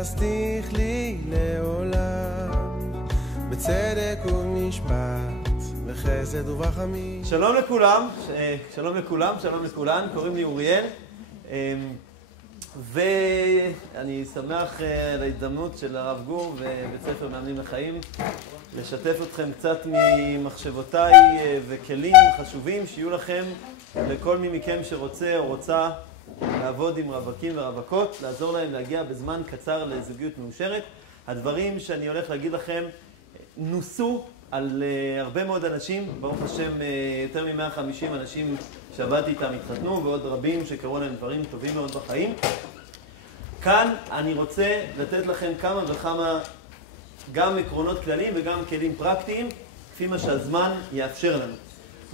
תסליח לי לעולם, בצדק ובמשפט, בחסד וברחמים. שלום לכולם, שלום לכולם, שלום לכולן, קוראים לי אוריאל, ואני שמח על ההזדמנות של הרב גור ובית ספר מאמנים לחיים לשתף אתכם קצת ממחשבותיי וכלים חשובים שיהיו לכם לכל מי מכם שרוצה או רוצה לעבוד עם רווקים ורווקות, לעזור להם להגיע בזמן קצר לזוגיות מאושרת. הדברים שאני הולך להגיד לכם נוסו על הרבה מאוד אנשים, ברוך השם יותר מ-150 אנשים שעבדתי איתם התחתנו, ועוד רבים שקראו להם דברים טובים מאוד בחיים. כאן אני רוצה לתת לכם כמה וכמה גם עקרונות כלליים וגם כלים פרקטיים, כפי מה שהזמן יאפשר לנו.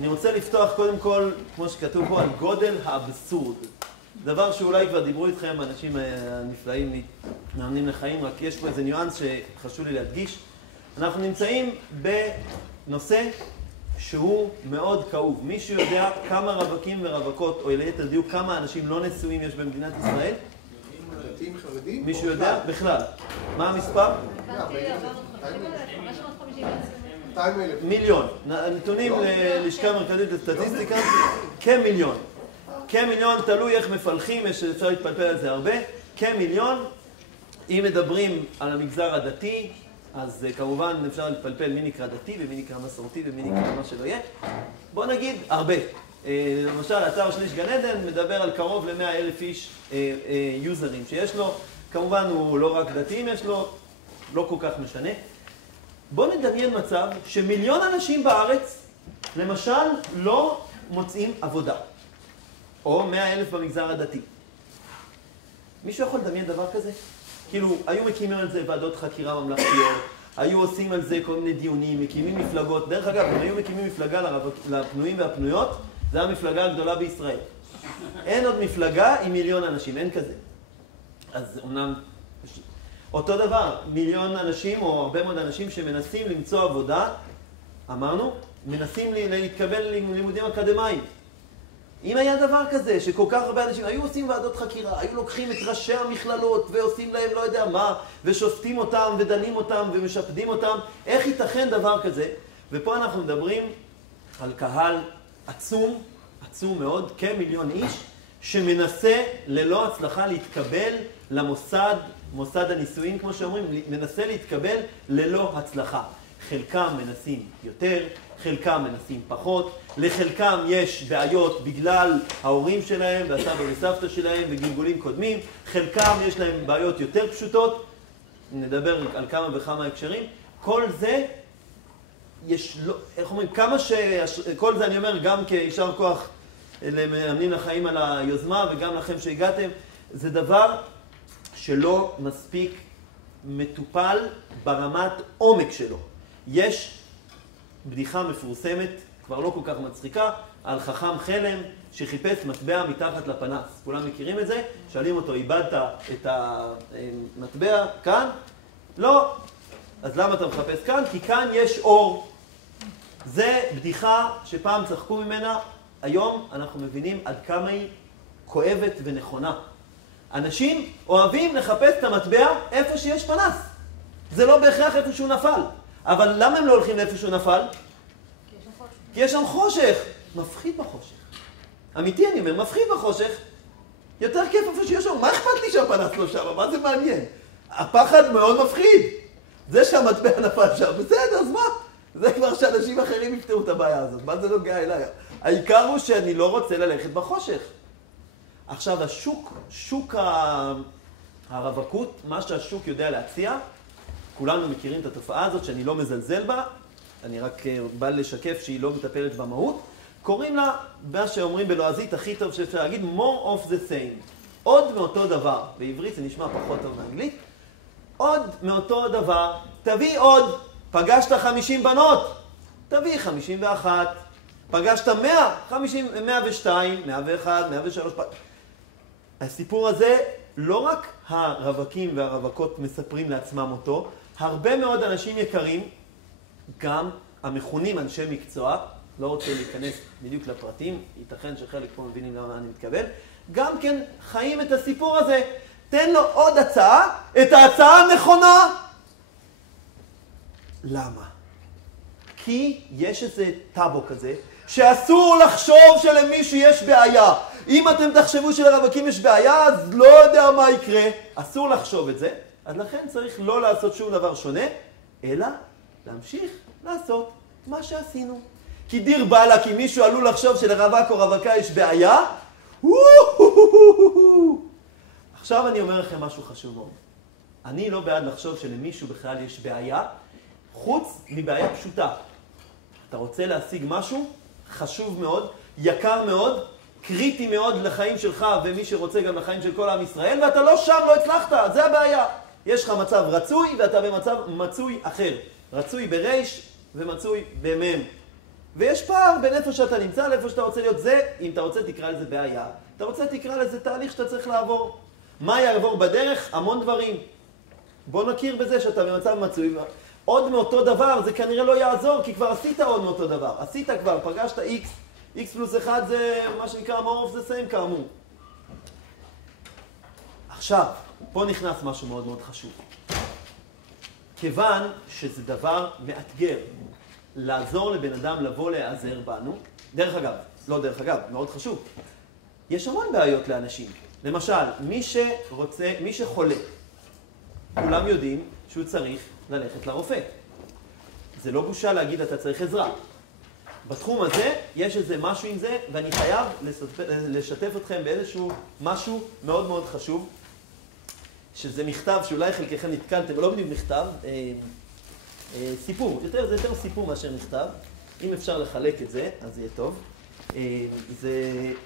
אני רוצה לפתוח קודם כל, כמו שכתוב פה, על גודל האבסורד. דבר שאולי כבר דיברו איתכם, האנשים הנפלאים מאמנים לחיים, רק יש פה איזה ניואנס שחשוב לי להדגיש. אנחנו נמצאים בנושא שהוא מאוד כאוב. מישהו יודע כמה רווקים ורווקות, או ליתר דיוק כמה אנשים לא נשואים יש במדינת ישראל? דתיים חרדים? מישהו יודע? בכלל. מה המספר? 200,000. מיליון. נתונים ללשכה המרכזית לסטטיסטיקה, כמיליון. כמיליון, תלוי איך מפלחים, אפשר להתפלפל על זה הרבה. כמיליון, אם מדברים על המגזר הדתי, אז כמובן אפשר להתפלפל מי נקרא דתי ומי נקרא מסורתי ומי נקרא מה שלא יהיה. בוא נגיד הרבה. למשל, אתר שליש גן עדן מדבר על קרוב ל100,000 איש יוזרים שיש לו. כמובן הוא לא רק דתיים יש לו, לא כל כך משנה. בוא נדמיין מצב שמיליון אנשים בארץ, למשל, לא מוצאים עבודה. או 100,000 במגזר הדתי. מישהו יכול לדמיין דבר כזה? כאילו, היו מקימים על זה ועדות חקירה ממלכתיות, היו עושים על זה כל מיני דיונים, מקימים מפלגות. דרך אגב, אם היו מקימים מפלגה לפנויים והפנויות, זה המפלגה הגדולה בישראל. אין עוד מפלגה עם מיליון אנשים, אין כזה. אז אומנם, אותו דבר, מיליון אנשים או הרבה מאוד אנשים שמנסים למצוא עבודה, אמרנו, מנסים להתקבל ללימודים אקדמיים. אם היה דבר כזה, שכל כך הרבה אנשים היו עושים ועדות חקירה, היו לוקחים את ראשי המכללות ועושים להם לא יודע מה, ושופטים אותם ודנים אותם ומשפדים אותם, איך ייתכן דבר כזה? ופה אנחנו מדברים על קהל עצום, עצום מאוד, כמיליון איש, שמנסה ללא הצלחה להתקבל למוסד, מוסד הנישואין כמו שאומרים, מנסה להתקבל ללא הצלחה. חלקם מנסים יותר, חלקם מנסים פחות, לחלקם יש בעיות בגלל ההורים שלהם והסבא וסבתא שלהם וגלגולים קודמים, חלקם יש להם בעיות יותר פשוטות, נדבר על כמה וכמה הקשרים. כל זה, יש, איך אומרים, כל זה אני אומר גם כישר כוח למאמנים לחיים על היוזמה וגם לכם שהגעתם, זה דבר שלא מספיק מטופל ברמת עומק שלו. יש בדיחה מפורסמת, כבר לא כל כך מצחיקה, על חכם חלם שחיפש מטבע מתחת לפנס. כולם מכירים את זה? שואלים אותו, איבדת את המטבע כאן? לא. אז למה אתה מחפש כאן? כי כאן יש אור. זה בדיחה שפעם צחקו ממנה, היום אנחנו מבינים עד כמה היא כואבת ונכונה. אנשים אוהבים לחפש את המטבע איפה שיש פנס. זה לא בהכרח איפה שהוא נפל. אבל למה הם לא הולכים לאיפה שהוא נפל? כי יש שם חושך. מפחיד בחושך. אמיתי אני אומר, מפחיד בחושך. יותר כיף איפה שיש שם. מה אכפת לי שהפנס לא שם? מה זה מעניין? הפחד מאוד מפחיד. זה שהמטבע נפל שם. בסדר, אז מה? זה כבר שאנשים אחרים יפתרו את הבעיה הזאת. מה זה נוגע אליי? העיקר הוא שאני לא רוצה ללכת בחושך. עכשיו, שוק הרווקות, מה שהשוק יודע להציע, כולנו מכירים את התופעה הזאת שאני לא מזלזל בה, אני רק בא לשקף שהיא לא מטפלת במהות, קוראים לה, מה שאומרים בלועזית הכי טוב שאפשר להגיד, more of the same. עוד מאותו דבר, בעברית זה נשמע פחות טוב מאנגלית, עוד מאותו דבר, תביא עוד, פגשת 50 בנות, תביא 51, פגשת 100, 102, 101, 103, הסיפור הזה, לא רק הרווקים והרווקות מספרים לעצמם אותו, הרבה מאוד אנשים יקרים, גם המכונים אנשי מקצוע, לא רוצה להיכנס בדיוק לפרטים, ייתכן שחלק פה מבינים למה אני מתכוון, גם כן חיים את הסיפור הזה. תן לו עוד הצעה, את ההצעה הנכונה. למה? כי יש איזה טאבו כזה, שאסור לחשוב שלמישהו יש בעיה. אם אתם תחשבו שלרווקים יש בעיה, אז לא יודע מה יקרה. אסור לחשוב את זה, אז לכן צריך לא לעשות שום דבר שונה, אלא להמשיך לעשות מה שעשינו. כי דיר באללה, כי מישהו עלול לחשוב שלרווק או רווקה יש בעיה, עכשיו אני אומר לכם משהו חשוב מאוד. אני לא בעד לחשוב שלמישהו בכלל יש בעיה, חוץ מבעיה פשוטה. אתה רוצה להשיג משהו חשוב מאוד, יקר מאוד, קריטי מאוד לחיים שלך ומי שרוצה גם לחיים של כל עם ישראל, ואתה לא שם, לא הצלחת, זה הבעיה. יש לך מצב רצוי ואתה במצב מצוי אחר. רצוי ברייש ומצוי במם. ויש פער בין איפה שאתה נמצא לאיפה שאתה רוצה להיות. זה, אם אתה רוצה תקרא לזה בעיה, אתה רוצה תקרא לזה תהליך שאתה צריך לעבור. מה יעבור בדרך? המון דברים. בוא נכיר בזה שאתה במצב מצוי. עוד מאותו דבר זה כנראה לא יעזור, כי כבר עשית עוד מאותו דבר. עשית כבר, פגשת x, x פלוס 1 זה מה שנקרא more of the same כאמור. עכשיו, פה נכנס משהו מאוד מאוד חשוב. כיוון שזה דבר מאתגר, לעזור לבן אדם לבוא להיעזר בנו, דרך אגב, לא דרך אגב, מאוד חשוב. יש המון בעיות לאנשים. למשל, מי שחולה, כולם יודעים שהוא צריך ללכת לרופא. זה לא בושה להגיד אתה צריך עזרה. בתחום הזה יש איזה משהו עם זה, ואני חייב לשתף אתכם באיזשהו משהו מאוד מאוד חשוב, שזה מכתב שאולי חלקכם נתקלתם, לא בדיוק מכתב, סיפור, זה יותר סיפור מאשר מכתב. אם אפשר לחלק את זה, אז זה יהיה טוב.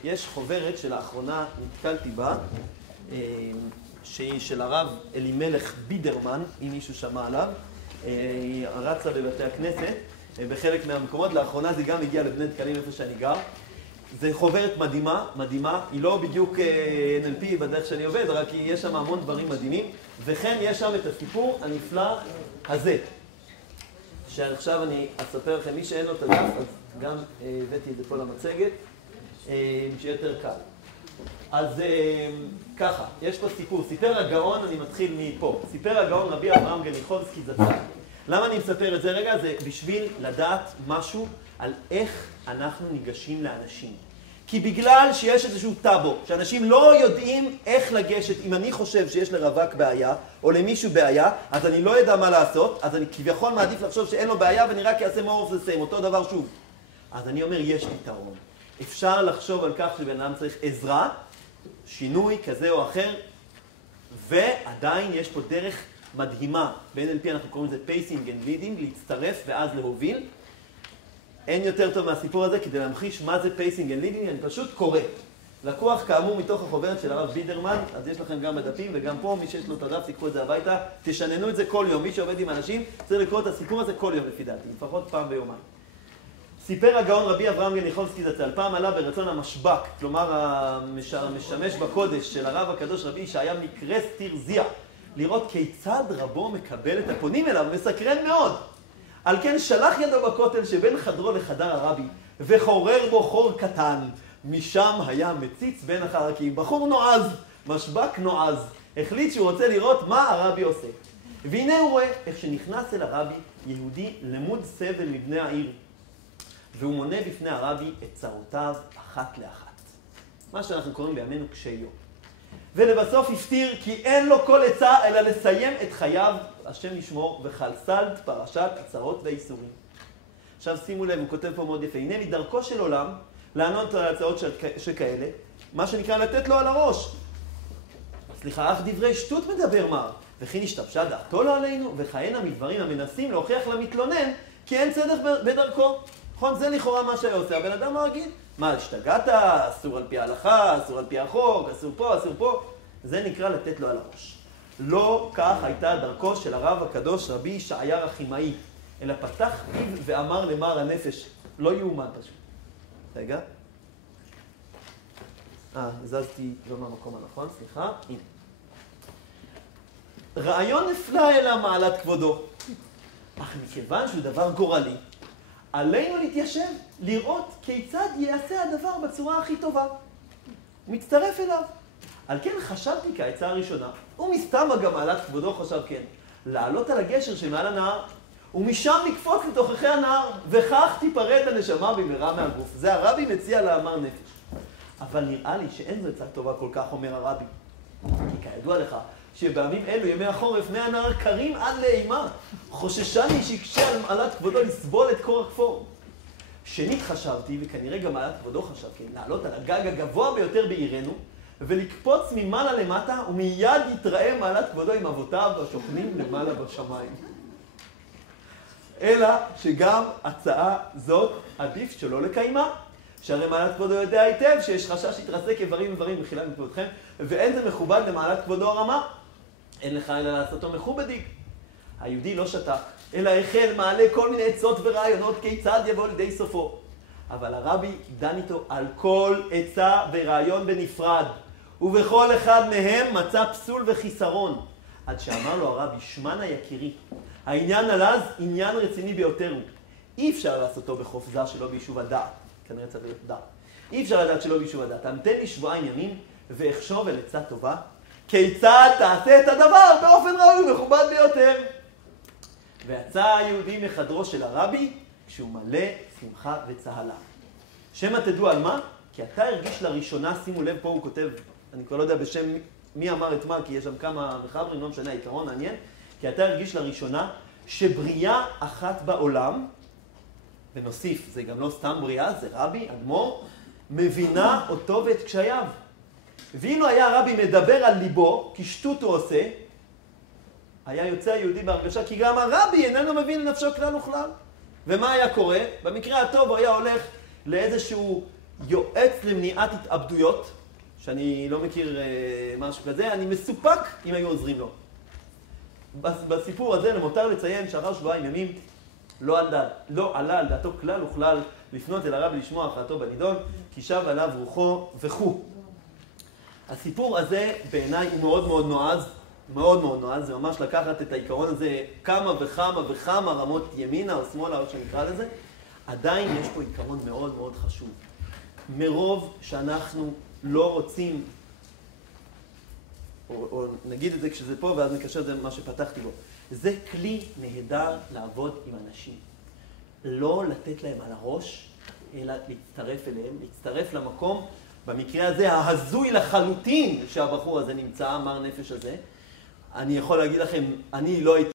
יש חוברת שלאחרונה נתקלתי בה, שהיא של הרב אלימלך בידרמן, אם מישהו שמע עליו. היא רצה בבתי הכנסת, בחלק מהמקומות. לאחרונה זה גם הגיע לבני דקלים איפה שאני גר. זה חוברת מדהימה, מדהימה. היא לא בדיוק NLP בדרך שאני עובד, רק יש שם המון דברים מדהימים. וכן יש שם את הסיפור הנפלא הזה. שעכשיו אני אספר לכם, מי שאין לו את הדף, אז גם הבאתי את זה פה למצגת, שיהיה יותר קל. אז ככה, יש פה סיפור. סיפר הגאון, אני מתחיל מפה. סיפר הגאון רבי אברהם גניחובסקי זצ"ל. למה אני מספר את זה רגע? זה בשביל לדעת משהו על איך אנחנו ניגשים לאנשים. כי בגלל שיש איזשהו טאבו, שאנשים לא יודעים איך לגשת, אם אני חושב שיש לרווק בעיה, או למישהו בעיה, אז אני לא יודע מה לעשות, אז אני כביכול מעדיף לחשוב שאין לו בעיה, ואני רק אעשה more of the same, אותו דבר שוב. אז אני אומר, יש פתרון. אפשר לחשוב על כך שבן אדם צריך עזרה, שינוי כזה או אחר, ועדיין יש פה דרך מדהימה. ב-NLP אנחנו קוראים לזה pacing and leading, להצטרף ואז להוביל. אין יותר טוב מהסיפור הזה כדי להמחיש מה זה pacing and leading, אני פשוט קורא. לקוח כאמור מתוך החוברת של הרב בידרמן, אז יש לכם גם בדפים וגם פה, מי שיש לו את הדף, תיקחו את זה הביתה, תשננו את זה כל יום. מי שעובד עם אנשים צריך לקרוא את הסיפור הזה כל יום לפי דעתי, לפחות פעם ביומיים. סיפר הגאון רבי אברהם גניחובסקי זצ"ל, פעם עלה ברצון המשבק, כלומר המשמש בקודש של הרב הקדוש רבי ישעיה מקרס תרזיה, לראות כיצד רבו מקבל את הפונים אליו, מסקרן מאוד. על כן שלח ידו בכותל שבין חדרו לחדר הרבי, וחורר בו חור קטן. משם היה מציץ בין החרקים. בחור נועז, משבק נועז, החליט שהוא רוצה לראות מה הרבי עושה. והנה הוא רואה איך שנכנס אל הרבי יהודי למוד סבל מבני העיר. והוא מונה בפני הרבי את צרותיו אחת לאחת. מה שאנחנו קוראים בימינו קשי יום. ולבסוף הפתיר כי אין לו כל עצה אלא לסיים את חייו, השם ישמור, וחלסלת פרשת הצרות והאיסורים. עכשיו שימו לב, הוא כותב פה מאוד יפה, הנה מדרכו של עולם לענות על הצעות שכאלה, מה שנקרא לתת לו על הראש. סליחה, אך דברי שטות מדבר מר, וכי נשתבשה דעתו לא עלינו, וכהנה מדברים המנסים להוכיח למתלונן כי אין צדק בדרכו. נכון, זה לכאורה מה שהיה עושה, הבן אדם מרגיל. מה, השתגעת? אסור על פי ההלכה, אסור על פי החוק, אסור פה, אסור פה. זה נקרא לתת לו על הראש. לא כך הייתה דרכו של הרב הקדוש רבי ישעיה רחימאי, אלא פתח פיו ואמר למר הנפש, לא יאומן פשוט. רגע. הזזתי לא מהמקום הנכון, סליחה. הנה. רעיון נפלא אל המעלת כבודו. אך מכיוון שהוא דבר גורלי, עלינו להתיישב, לראות כיצד יעשה הדבר בצורה הכי טובה. הוא מצטרף אליו. על כן חשבתי כעצה הראשונה, ומסתמה גם מעלת כבודו חשב כן, לעלות על הגשר שמעל הנהר, ומשם לקפוץ לתוככי הנהר, וכך תיפרד הנשמה במהרה מהגוף. זה הרבי מציע לאמר נפש. אבל נראה לי שאין זו עצה טובה כל כך, אומר הרבי. כי כידוע לך, שבימים אלו, ימי החורף, מי הנהר קרים עד לאימה. חוששני שיקשה על מעלת כבודו לסבול את קור הכפור. שנית חשבתי, וכנראה גם מעלת כבודו חשב, כן, לעלות על הגג הגבוה ביותר בעירנו, ולקפוץ ממעלה למטה, ומיד יתראה מעלת כבודו עם אבותיו השוכנים למעלה בשמיים. אלא שגם הצעה זאת עדיף שלא לקיימה, שהרי מעלת כבודו יודע היטב שיש חשש להתרסק איברים ודברים מחילה מכבודכם, ואין זה מכובד למעלת כבודו הרמה. אין לך אלא לעשותו מכובדיק. היהודי לא שתק, אלא החל מעלה כל מיני עצות ורעיונות כיצד יבוא לידי סופו. אבל הרבי דן איתו על כל עצה ורעיון בנפרד, ובכל אחד מהם מצא פסול וחיסרון. עד שאמר לו הרבי, שמנה יקירי, העניין עלז עניין רציני ביותר הוא. אי אפשר לעשותו בחופזה שלא ביישוב הדעת. כנראה צריך להיות דעת. אי אפשר לדעת שלא ביישוב הדעת. המתן לי שבועיים ימים ואחשוב על עצה טובה, כיצד תעשה את הדבר באופן ראוי ומכובד ביותר. ויצא היהודי מחדרו של הרבי כשהוא מלא שמחה וצהלה. שמא תדעו על מה? כי אתה הרגיש לראשונה, שימו לב, פה הוא כותב, אני כבר לא יודע בשם מי אמר את מה, כי יש שם כמה מחברים, לא משנה, העיקרון מעניין, כי אתה הרגיש לראשונה שבריאה אחת בעולם, ונוסיף, זה גם לא סתם בריאה, זה רבי, אדמו"ר, מבינה אותו ואת קשייו. ואילו היה הרבי מדבר על ליבו, כי שטות הוא עושה, היה יוצא היהודי בהרגשה, כי גם הרבי איננו מבין לנפשו כלל וכלל. ומה היה קורה? במקרה הטוב הוא היה הולך לאיזשהו יועץ למניעת התאבדויות, שאני לא מכיר משהו כזה, אני מסופק אם היו עוזרים לו. בסיפור הזה למותר לציין שאחר שבועיים ימים לא עלה על דעתו כלל וכלל לפנות אל הרבי לשמוע הכרעתו בנידון, כי שב עליו רוחו וכו'. הסיפור הזה בעיניי הוא מאוד מאוד נועז, מאוד מאוד נועז, זה ממש לקחת את העיקרון הזה כמה וכמה רמות ימינה או שמאלה, או שנקרא לזה. עדיין יש פה עיקרון מאוד מאוד חשוב. מרוב שאנחנו לא רוצים, או נגיד את זה כשזה פה ואז נקשר את זה מה שפתחתי בו, זה כלי נהדר לעבוד עם אנשים. לא לתת להם על הראש, אלא להצטרף אליהם, להצטרף למקום, במקרה הזה ההזוי לחלוטין שהבחור הזה נמצא, אמר נפש הזה. אני יכול להגיד לכם, אני לא הייתי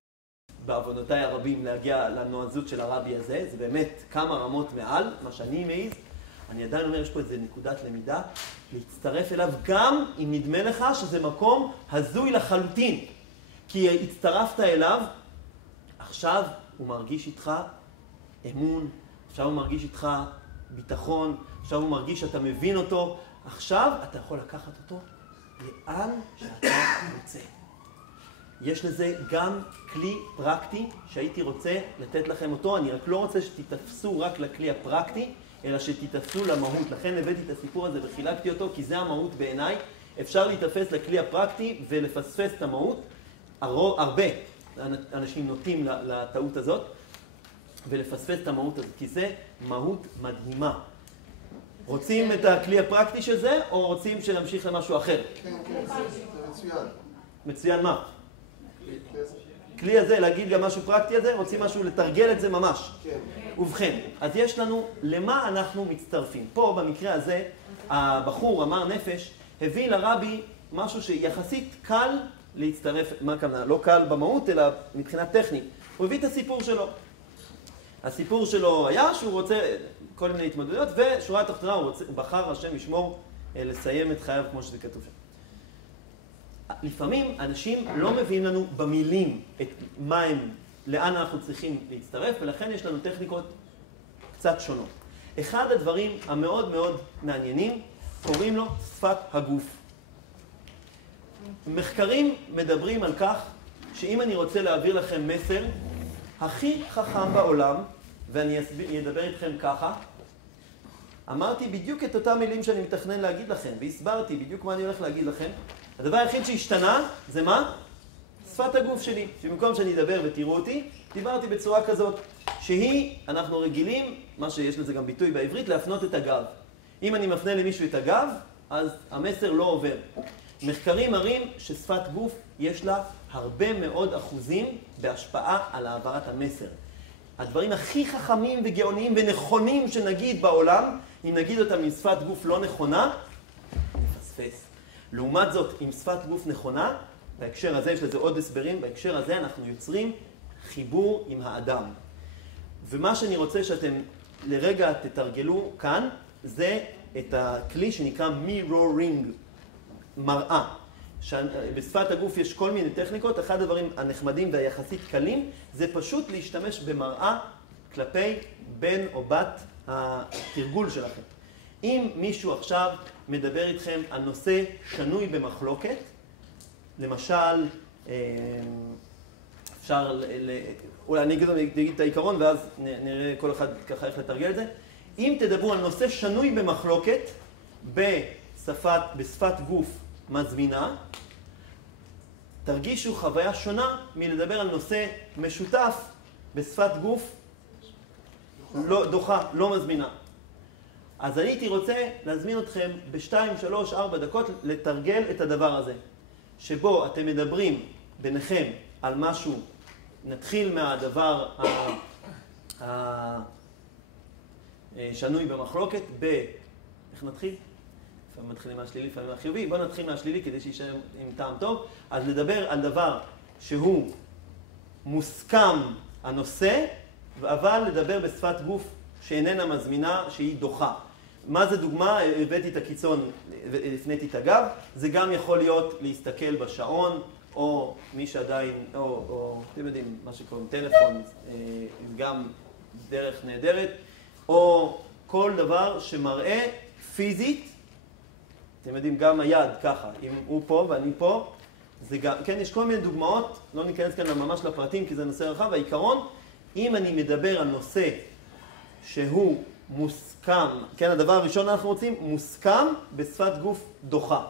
בעוונותיי הרבים להגיע לנועזות של הרבי הזה, זה באמת כמה רמות מעל, מה שאני מעיז. אני עדיין אומר, יש פה איזו נקודת למידה, להצטרף אליו גם אם נדמה לך שזה מקום הזוי לחלוטין. כי הצטרפת אליו, עכשיו הוא מרגיש איתך אמון, עכשיו הוא מרגיש איתך ביטחון, עכשיו הוא מרגיש שאתה מבין אותו, עכשיו אתה יכול לקחת אותו לאן שאתה רוצה. יש לזה גם כלי פרקטי שהייתי רוצה לתת לכם אותו, אני רק לא רוצה שתתפסו רק לכלי הפרקטי, אלא שתתפסו למהות. לכן הבאתי את הסיפור הזה וחילקתי אותו, כי זה המהות בעיניי. אפשר להתאפס לכלי הפרקטי ולפספס את המהות. הרבה אנשים נוטים לטעות הזאת, ולפספס את המהות הזאת, כי זה מהות מדהימה. רוצים את הכלי הפרקטי של זה, או רוצים שנמשיך למשהו אחר? כן, זה מצוין. מצוין מה? כלי הזה, להגיד גם משהו פרקטי הזה, רוצים משהו לתרגל את זה ממש. כן. ובכן, אז יש לנו למה אנחנו מצטרפים. פה במקרה הזה, הבחור אמר נפש, הביא לרבי משהו שיחסית קל להצטרף, מה הכוונה? לא קל במהות, אלא מבחינה טכנית. הוא הביא את הסיפור שלו. הסיפור שלו היה שהוא רוצה כל מיני התמודדויות, ושורה התחתונה הוא בחר השם ישמור לסיים את חייו כמו שזה כתוב שם. לפעמים אנשים לא מביאים לנו במילים את מה הם, לאן אנחנו צריכים להצטרף, ולכן יש לנו טכניקות קצת שונות. אחד הדברים המאוד מאוד מעניינים, קוראים לו שפת הגוף. מחקרים מדברים על כך שאם אני רוצה להעביר לכם מסר הכי חכם בעולם, ואני אדבר איתכם ככה, אמרתי בדיוק את אותם מילים שאני מתכנן להגיד לכם, והסברתי בדיוק מה אני הולך להגיד לכם. הדבר היחיד שהשתנה זה מה? שפת הגוף שלי. שבמקום שאני אדבר ותראו אותי, דיברתי בצורה כזאת, שהיא, אנחנו רגילים, מה שיש לזה גם ביטוי בעברית, להפנות את הגב. אם אני מפנה למישהו את הגב, אז המסר לא עובר. מחקרים מראים ששפת גוף יש לה הרבה מאוד אחוזים בהשפעה על העברת המסר. הדברים הכי חכמים וגאוניים ונכונים שנגיד בעולם, אם נגיד אותם עם שפת גוף לא נכונה, נפספס. לעומת זאת, עם שפת גוף נכונה, בהקשר הזה יש לזה עוד הסברים, בהקשר הזה אנחנו יוצרים חיבור עם האדם. ומה שאני רוצה שאתם לרגע תתרגלו כאן, זה את הכלי שנקרא mirroring, מראה. בשפת הגוף יש כל מיני טכניקות, אחד הדברים הנחמדים והיחסית קלים, זה פשוט להשתמש במראה כלפי בן או בת התרגול שלכם. אם מישהו עכשיו מדבר איתכם על נושא שנוי במחלוקת, למשל, אפשר, אולי אני אגיד את העיקרון ואז נראה כל אחד ככה איך לתרגל את זה. אם תדברו על נושא שנוי במחלוקת בשפת גוף מזמינה, תרגישו חוויה שונה מלדבר על נושא משותף בשפת גוף לא דוחה, לא מזמינה. אז הייתי רוצה להזמין אתכם ב2, 3, 4 דקות לתרגל את הדבר הזה, שבו אתם מדברים ביניכם על משהו, נתחיל מהדבר שנוי במחלוקת, איך נתחיל? לפעמים מתחילים מהשלילי, לפעמים מהחיובי. בואו נתחיל מהשלילי כדי שישאר עם טעם טוב. אז לדבר על דבר שהוא מוסכם הנושא, אבל לדבר בשפת גוף שאיננה מזמינה, שהיא דוחה. מה זה דוגמה? הבאתי את הקיצון, הפניתי את הגב. זה גם יכול להיות להסתכל בשעון, או מי שעדיין, או אתם יודעים, מה שקוראים טלפון, גם דרך נהדרת, או כל דבר שמראה פיזית, אתם יודעים, גם היד ככה, אם הוא פה ואני פה, זה גם, כן, יש כל מיני דוגמאות, לא ניכנס כאן ממש לפרטים כי זה נושא רחב, העיקרון, אם אני מדבר על נושא שהוא מוסכם, כן, הדבר הראשון אנחנו רוצים, מוסכם בשפת גוף דוחה.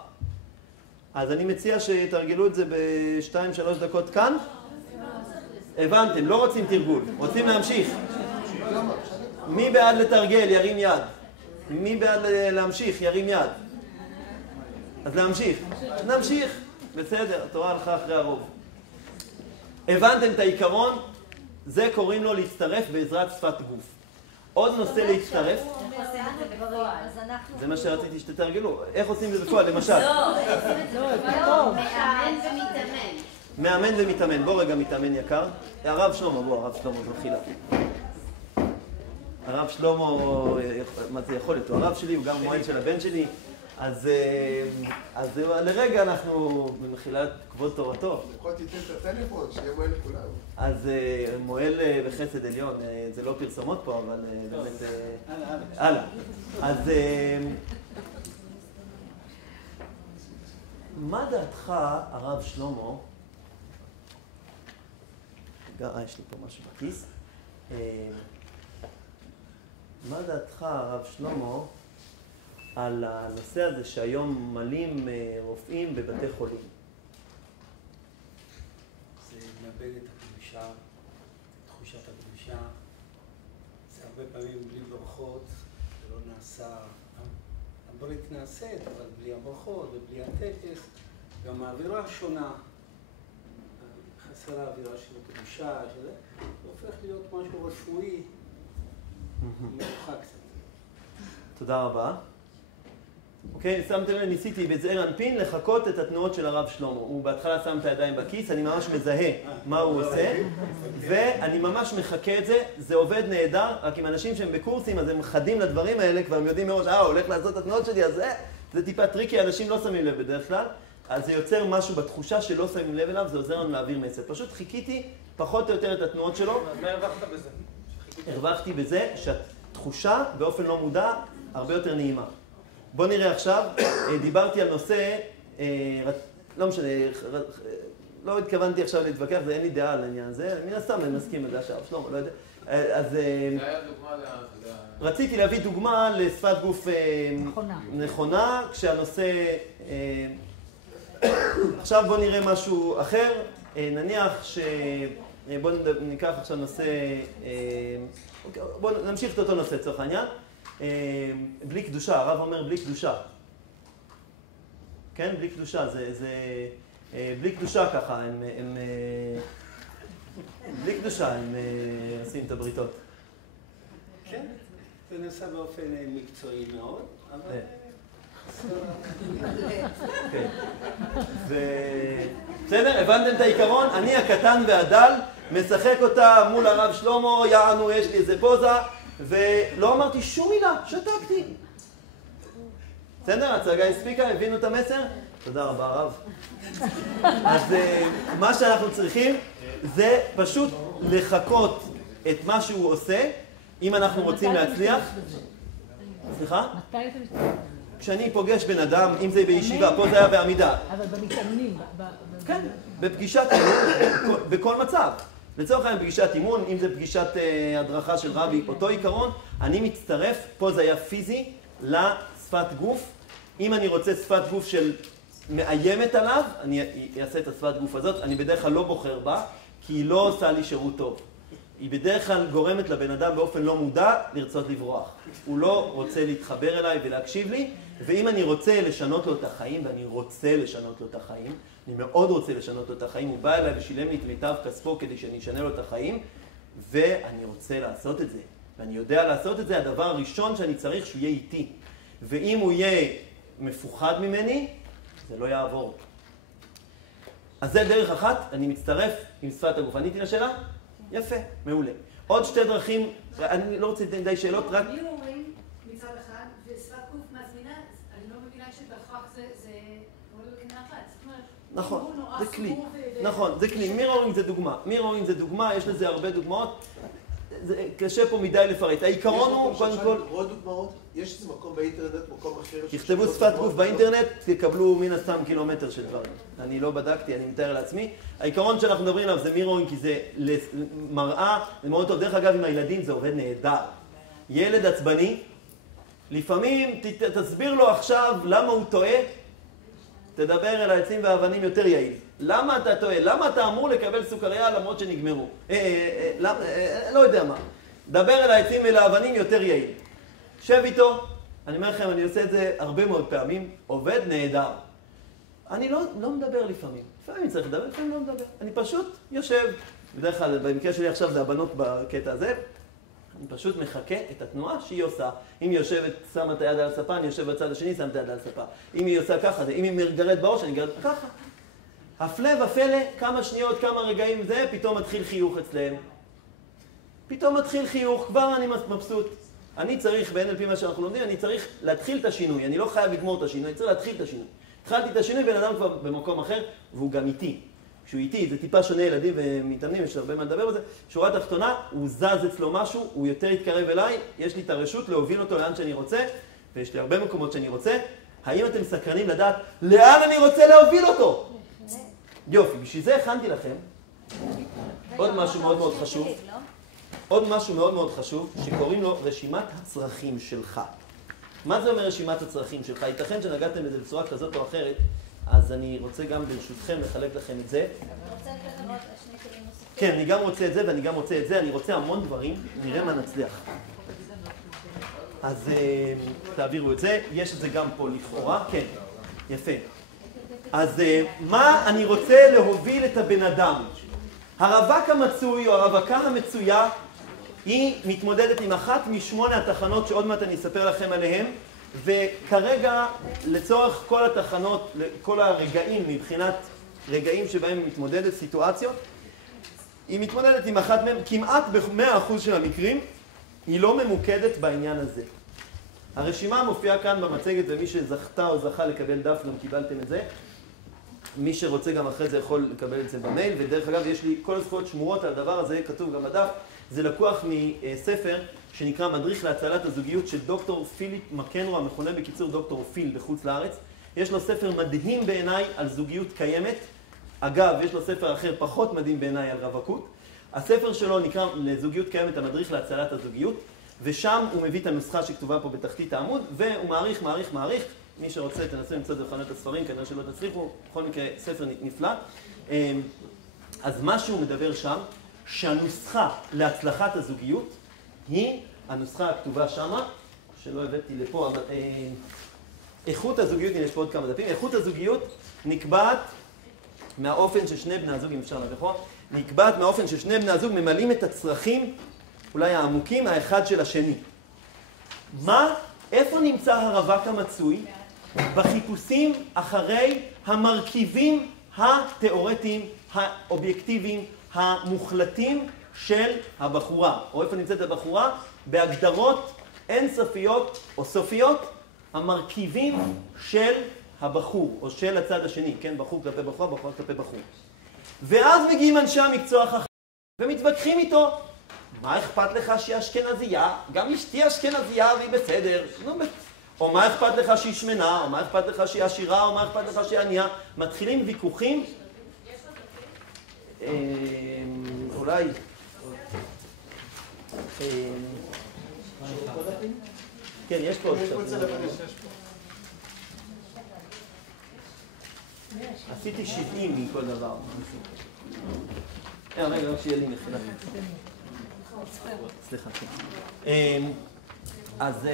אז אני מציע שתרגלו את זה ב2, 3 דקות כאן. הבנתם, לא רוצים תרגול, רוצים להמשיך. מי בעד לתרגל? ירים יד. מי בעד להמשיך? ירים יד. אז להמשיך. נמשיך. בסדר, התורה הלכה אחרי הרוב. הבנתם את העיקרון? זה קוראים לו להצטרף בעזרת שפת גוף. עוד נושא להצטרף. זה מה שרציתי שתתרגלו. איך עושים את זה בפועל? למשל. מאמן ומתאמן. מאמן ומתאמן. בוא רגע מתאמן יקר. הרב שלמה, בוא, הרב שלמה, זכילה. הרב שלמה, מה זה יכול להיות? הוא הרב שלי, הוא גם מועד של הבן שלי. אז לרגע אנחנו במחילת כבוד תורתו. לפחות תיתן את הטלפון, שיהיה מועל לכולם. אז מועל בחסד עליון, זה לא פרסומות פה, אבל באמת... הלאה. אז מה דעתך, הרב שלמה, יש לי פה משהו בכיס, מה דעתך, הרב שלמה, על הנושא הזה שהיום מלאים רופאים בבתי חולים? זה מאבד את הקדושה, תחושת הקדושה. זה הרבה פעמים בלי ברכות, זה לא נעשה. הברית נעשית, אבל בלי הברכות ובלי הטקס, גם האווירה שונה. חסרה האווירה של הקדושה, שזה הופך להיות משהו רפואי, מרוחק קצת. תודה רבה. אוקיי, שמתם לב, ניסיתי בזעיר אנפין לחכות את התנועות של הרב שלמה. הוא בהתחלה שם את הידיים בכיס, אני ממש מזהה מה הוא עושה, ואני ממש מחכה את זה, זה עובד נהדר, רק עם אנשים שהם בקורסים, אז הם חדים לדברים האלה, כבר הם יודעים מאוד, הולך לעשות את התנועות שלי, אז זה טיפה טריקי, אנשים לא שמים לב בדרך כלל, אז זה יוצר משהו בתחושה שלא שמים לב אליו, זה עוזר לנו להעביר מסר. פשוט חיכיתי פחות או יותר את התנועות שלו. מה הרווחת בזה? הרווחתי בזה שהתחושה באופן לא מודע הרבה יותר נעימה. בוא נראה עכשיו, דיברתי על נושא, לא משנה, לא התכוונתי עכשיו להתווכח, אין לי דעה על העניין הזה, מן הסתם אני מסכים לזה עכשיו, שלמה, לא יודע. אז רציתי להביא דוגמה לשפת גוף נכונה, כשהנושא... עכשיו בוא נראה משהו אחר, נניח ש... בוא ניקח עכשיו נושא... בוא נמשיך את אותו נושא, צורך העניין. בלי קדושה, הרב אומר בלי קדושה. כן? בלי קדושה, בלי קדושה ככה, הם בלי קדושה הם עושים את הבריתות. כן, זה נעשה באופן מקצועי מאוד, אבל... כן. בסדר? הבנתם את העיקרון? אני הקטן והדל, משחק אותה מול הרב שלמה, יענו, יש לי איזה פוזה, ולא אמרתי שום מילה, שתקתי. בסדר? ההצגה הספיקה, הבינו את המסר? תודה רבה, הרב. אז מה שאנחנו צריכים זה פשוט לחכות את מה שהוא עושה, אם אנחנו רוצים להצליח. סליחה? מתי אתה משתמש? כשאני פוגש בן אדם, אם זה בישיבה, פה זה היה בעמידה. אבל במתאמנים. כן, בפגישת אימון, בכל מצב. לצורך העניין פגישת אימון, אם זה פגישת הדרכה של רבי, אותו עיקרון, אני מצטרף, פה זה היה פיזי, לשפת גוף. אם אני רוצה שפת גוף של מאיימת עליו, אני אעשה את השפת גוף הזאת. אני בדרך כלל לא בוחר בה, כי היא לא עושה לי שירות טוב. היא בדרך כלל גורמת לבן אדם באופן לא מודע לרצות לברוח. הוא לא רוצה להתחבר אליי ולהקשיב לי, ואם אני רוצה לשנות לו את החיים, ואני רוצה לשנות לו את החיים, אני מאוד רוצה לשנות לו את החיים, הוא בא אליי ושילם לי את מיטב כספו כדי שאני אשנה לו את החיים, ואני רוצה לעשות את זה. ואני יודע לעשות את זה, הדבר הראשון שאני צריך שהוא יהיה איתי. ואם הוא יהיה מפוחד ממני, זה לא יעבור. אז זה דרך אחת, אני מצטרף עם שפת הגוף. עניתי לשאלה? יפה, מעולה. עוד שתי דרכים, אני לא רוצה לתת די שאלות, רק... אני אומרים מצד אחד, ושפת גוף מזמינה, אני לא מבינה שבהכרח זה עולה בקנה אחת. נכון, זה כלי. נכון, זה כלי. מירורינג זה דוגמה. מירורינג זה דוגמה, יש לזה הרבה דוגמאות. קשה פה מדי לפרט. העיקרון הוא, קודם כל... עוד דוגמאות? יש איזה מקום באינטרנט, מקום אחר... תכתבו שפת גוף באינטרנט, תקבלו מן הסתם קילומטר של דברים. אני לא בדקתי, אני מתאר לעצמי. העיקרון שאנחנו מדברים עליו זה מירורינג, כי זה מראה, זה מאוד טוב. דרך אגב, עם הילדים זה עובד נהדר. ילד עצבני, לפעמים תסביר לו עכשיו למה הוא טועה, תדבר אל העצים והאבנים יותר יעיל. למה אתה טועה? למה אתה אמור לקבל סוכריה למרות שנגמרו? לא יודע מה. דבר אל העצים ולאבנים יותר יעיל. שב איתו, אני אומר לכם, אני עושה את זה הרבה מאוד פעמים, עובד נהדר. אני לא מדבר לפעמים. לפעמים צריך לדבר, לפעמים לא מדבר. אני פשוט יושב, בדרך כלל, במקרה שלי עכשיו זה הבנות בקטע הזה, אני פשוט מחכה את התנועה שהיא עושה. אם היא יושבת, שמה את היד על הספה, אני יושב בצד השני, שם את היד על הספה. אם היא עושה ככה, אם היא מגרד בראש, אני גרד ככה. הפלא ופלא, כמה שניות, כמה רגעים זה, פתאום מתחיל חיוך אצלם. פתאום מתחיל חיוך, כבר אני מבסוט. אני צריך, ב-NLP מה שאנחנו לומדים, אני צריך להתחיל את השינוי. אני לא חייב לגמור את השינוי, אני צריך להתחיל את השינוי. התחלתי את השינוי, בן אדם כבר במקום אחר, והוא גם איתי. כשהוא איתי, זה טיפה שונה ילדים ומתאמנים, יש הרבה מה לדבר בזה. שורה תחתונה, הוא זז אצלו משהו, הוא יותר יתקרב אליי, יש לי את הרשות להוביל אותו לאן שאני רוצה, ויש לי הרבה מקומות שאני רוצה. האם אתם סקרנים לדעת לאן אני רוצה להוביל אותו? יופי, בשביל זה הכנתי לכם עוד משהו מאוד מאוד חשוב. עוד משהו מאוד מאוד חשוב, שקוראים לו רשימת הצרכים שלך. מה זה אומר רשימת הצרכים שלך? ייתכן שנגעתם בזה בצורה כזאת או אחרת, אז אני רוצה גם ברשותכם לחלק לכם את זה. רוצה לראות שני כלים נוספים? כן, אני גם רוצה את זה ואני גם רוצה את זה. אני רוצה המון דברים, נראה מה נצליח. אז תעבירו את זה. יש את זה גם פה לכאורה. כן, יפה. אז מה אני רוצה להוביל את הבן אדם? הרווק המצוי או הרווקה המצויה היא מתמודדת עם אחת משמונה התחנות שעוד מעט אני אספר לכם עליהן, וכרגע לצורך כל התחנות, כל הרגעים מבחינת רגעים שבהם היא מתמודדת, סיטואציות, היא מתמודדת עם אחת מהם, כמעט ב-100% של המקרים, היא לא ממוקדת בעניין הזה. הרשימה מופיעה כאן במצגת, ומי שזכתה או זכה לקבל דף, גם קיבלתם את זה. מי שרוצה גם אחרי זה יכול לקבל את זה במייל, ודרך אגב יש לי כל הזכויות שמורות על הדבר הזה, כתוב גם בדף. זה לקוח מספר שנקרא מדריך להצלת הזוגיות של דוקטור פיליפ מקנרו, המכונה בקיצור דוקטור פיל בחוץ לארץ. יש לו ספר מדהים בעיניי על זוגיות קיימת. אגב, יש לו ספר אחר פחות מדהים בעיניי על רווקות. הספר שלו נקרא לזוגיות קיימת, המדריך להצלת הזוגיות, ושם הוא מביא את הנוסחה שכתובה פה בתחתית העמוד, והוא מעריך. מי שרוצה, תנסו למצוא את זה בחנות הספרים, כנראה שלא תצליחו, בכל מקרה ספר נפלא. אז מה שהוא מדבר שם, שהנוסחה להצלחת הזוגיות היא הנוסחה הכתובה שמה, שלא הבאתי לפה, איכות הזוגיות, הנה יש פה עוד כמה דפים, איכות הזוגיות נקבעת מהאופן ששני בני הזוג, אם אפשר לבחור, נקבעת מהאופן ששני בני הזוג ממלאים את הצרכים, אולי העמוקים, האחד של השני. איפה נמצא הרווק המצוי? בחיפושים אחרי המרכיבים התיאורטיים, האובייקטיביים, המוחלטים של הבחורה. או איפה נמצאת הבחורה? בהגדרות אינסופיות או סופיות, המרכיבים של הבחור, או של הצד השני, כן? בחור כלפי בחורה, בחורה כלפי בחור. ואז מגיעים אנשי המקצוע החכמים ומתווכחים איתו. מה אכפת לך שהיא אשכנזייה? גם אשתי אשכנזייה והיא בסדר. או מה אכפת לך שהיא שמנה? או מה אכפת לך שהיא עשירה? או מה אכפת לך שהיא ענייה? מתחילים ויכוחים. אולי... כן, יש פה עוד קצת. עשיתי 70 מכל דבר. רגע, רק שיהיה לי מחילה. סליחה. אז...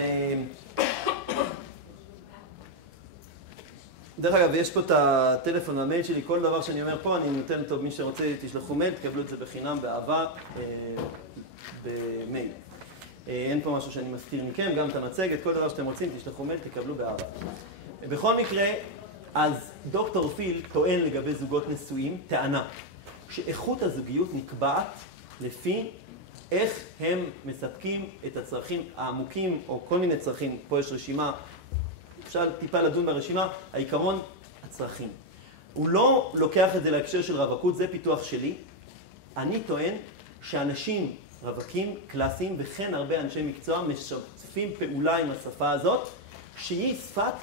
דרך אגב, יש פה את הטלפון והמייל שלי, כל דבר שאני אומר פה, אני נותן טוב, מי שרוצה, תשלחו מייל, תקבלו את זה בחינם, באהבה, במייל. אין פה משהו שאני מזכיר מכם, גם את המצגת, כל דבר שאתם רוצים, תשלחו מייל, תקבלו באהבה. בכל מקרה, אז דוקטור פיל טוען לגבי זוגות נשואים, טענה, שאיכות הזוגיות נקבעת לפי איך הם מספקים את הצרכים העמוקים, או כל מיני צרכים, פה יש רשימה, אפשר טיפה לדון ברשימה, העיקרון, הצרכים. הוא לא לוקח את זה להקשר של רווקות, זה פיתוח שלי. אני טוען שאנשים רווקים קלאסיים, וכן הרבה אנשי מקצוע, משתפים פעולה עם השפה הזאת, שהיא שפת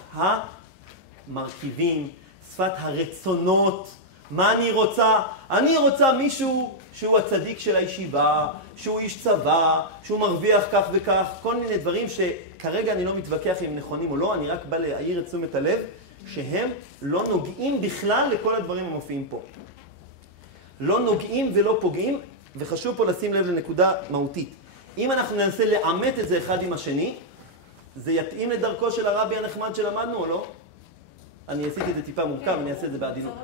המרכיבים, שפת הרצונות. מה אני רוצה? אני רוצה מישהו שהוא הצדיק של הישיבה, שהוא איש צבא, שהוא מרוויח כך וכך, כל מיני דברים שכרגע אני לא מתווכח אם נכונים או לא, אני רק בא להעיר את תשומת הלב, שהם לא נוגעים בכלל לכל הדברים המופיעים פה. לא נוגעים ולא פוגעים, וחשוב פה לשים לב לנקודה מהותית. אם אנחנו ננסה לאמת את זה אחד עם השני, זה יתאים לדרכו של הרבי הנחמד שלמדנו או לא? אני עשיתי את זה טיפה מורכב, אני אעשה את זה בעדינות.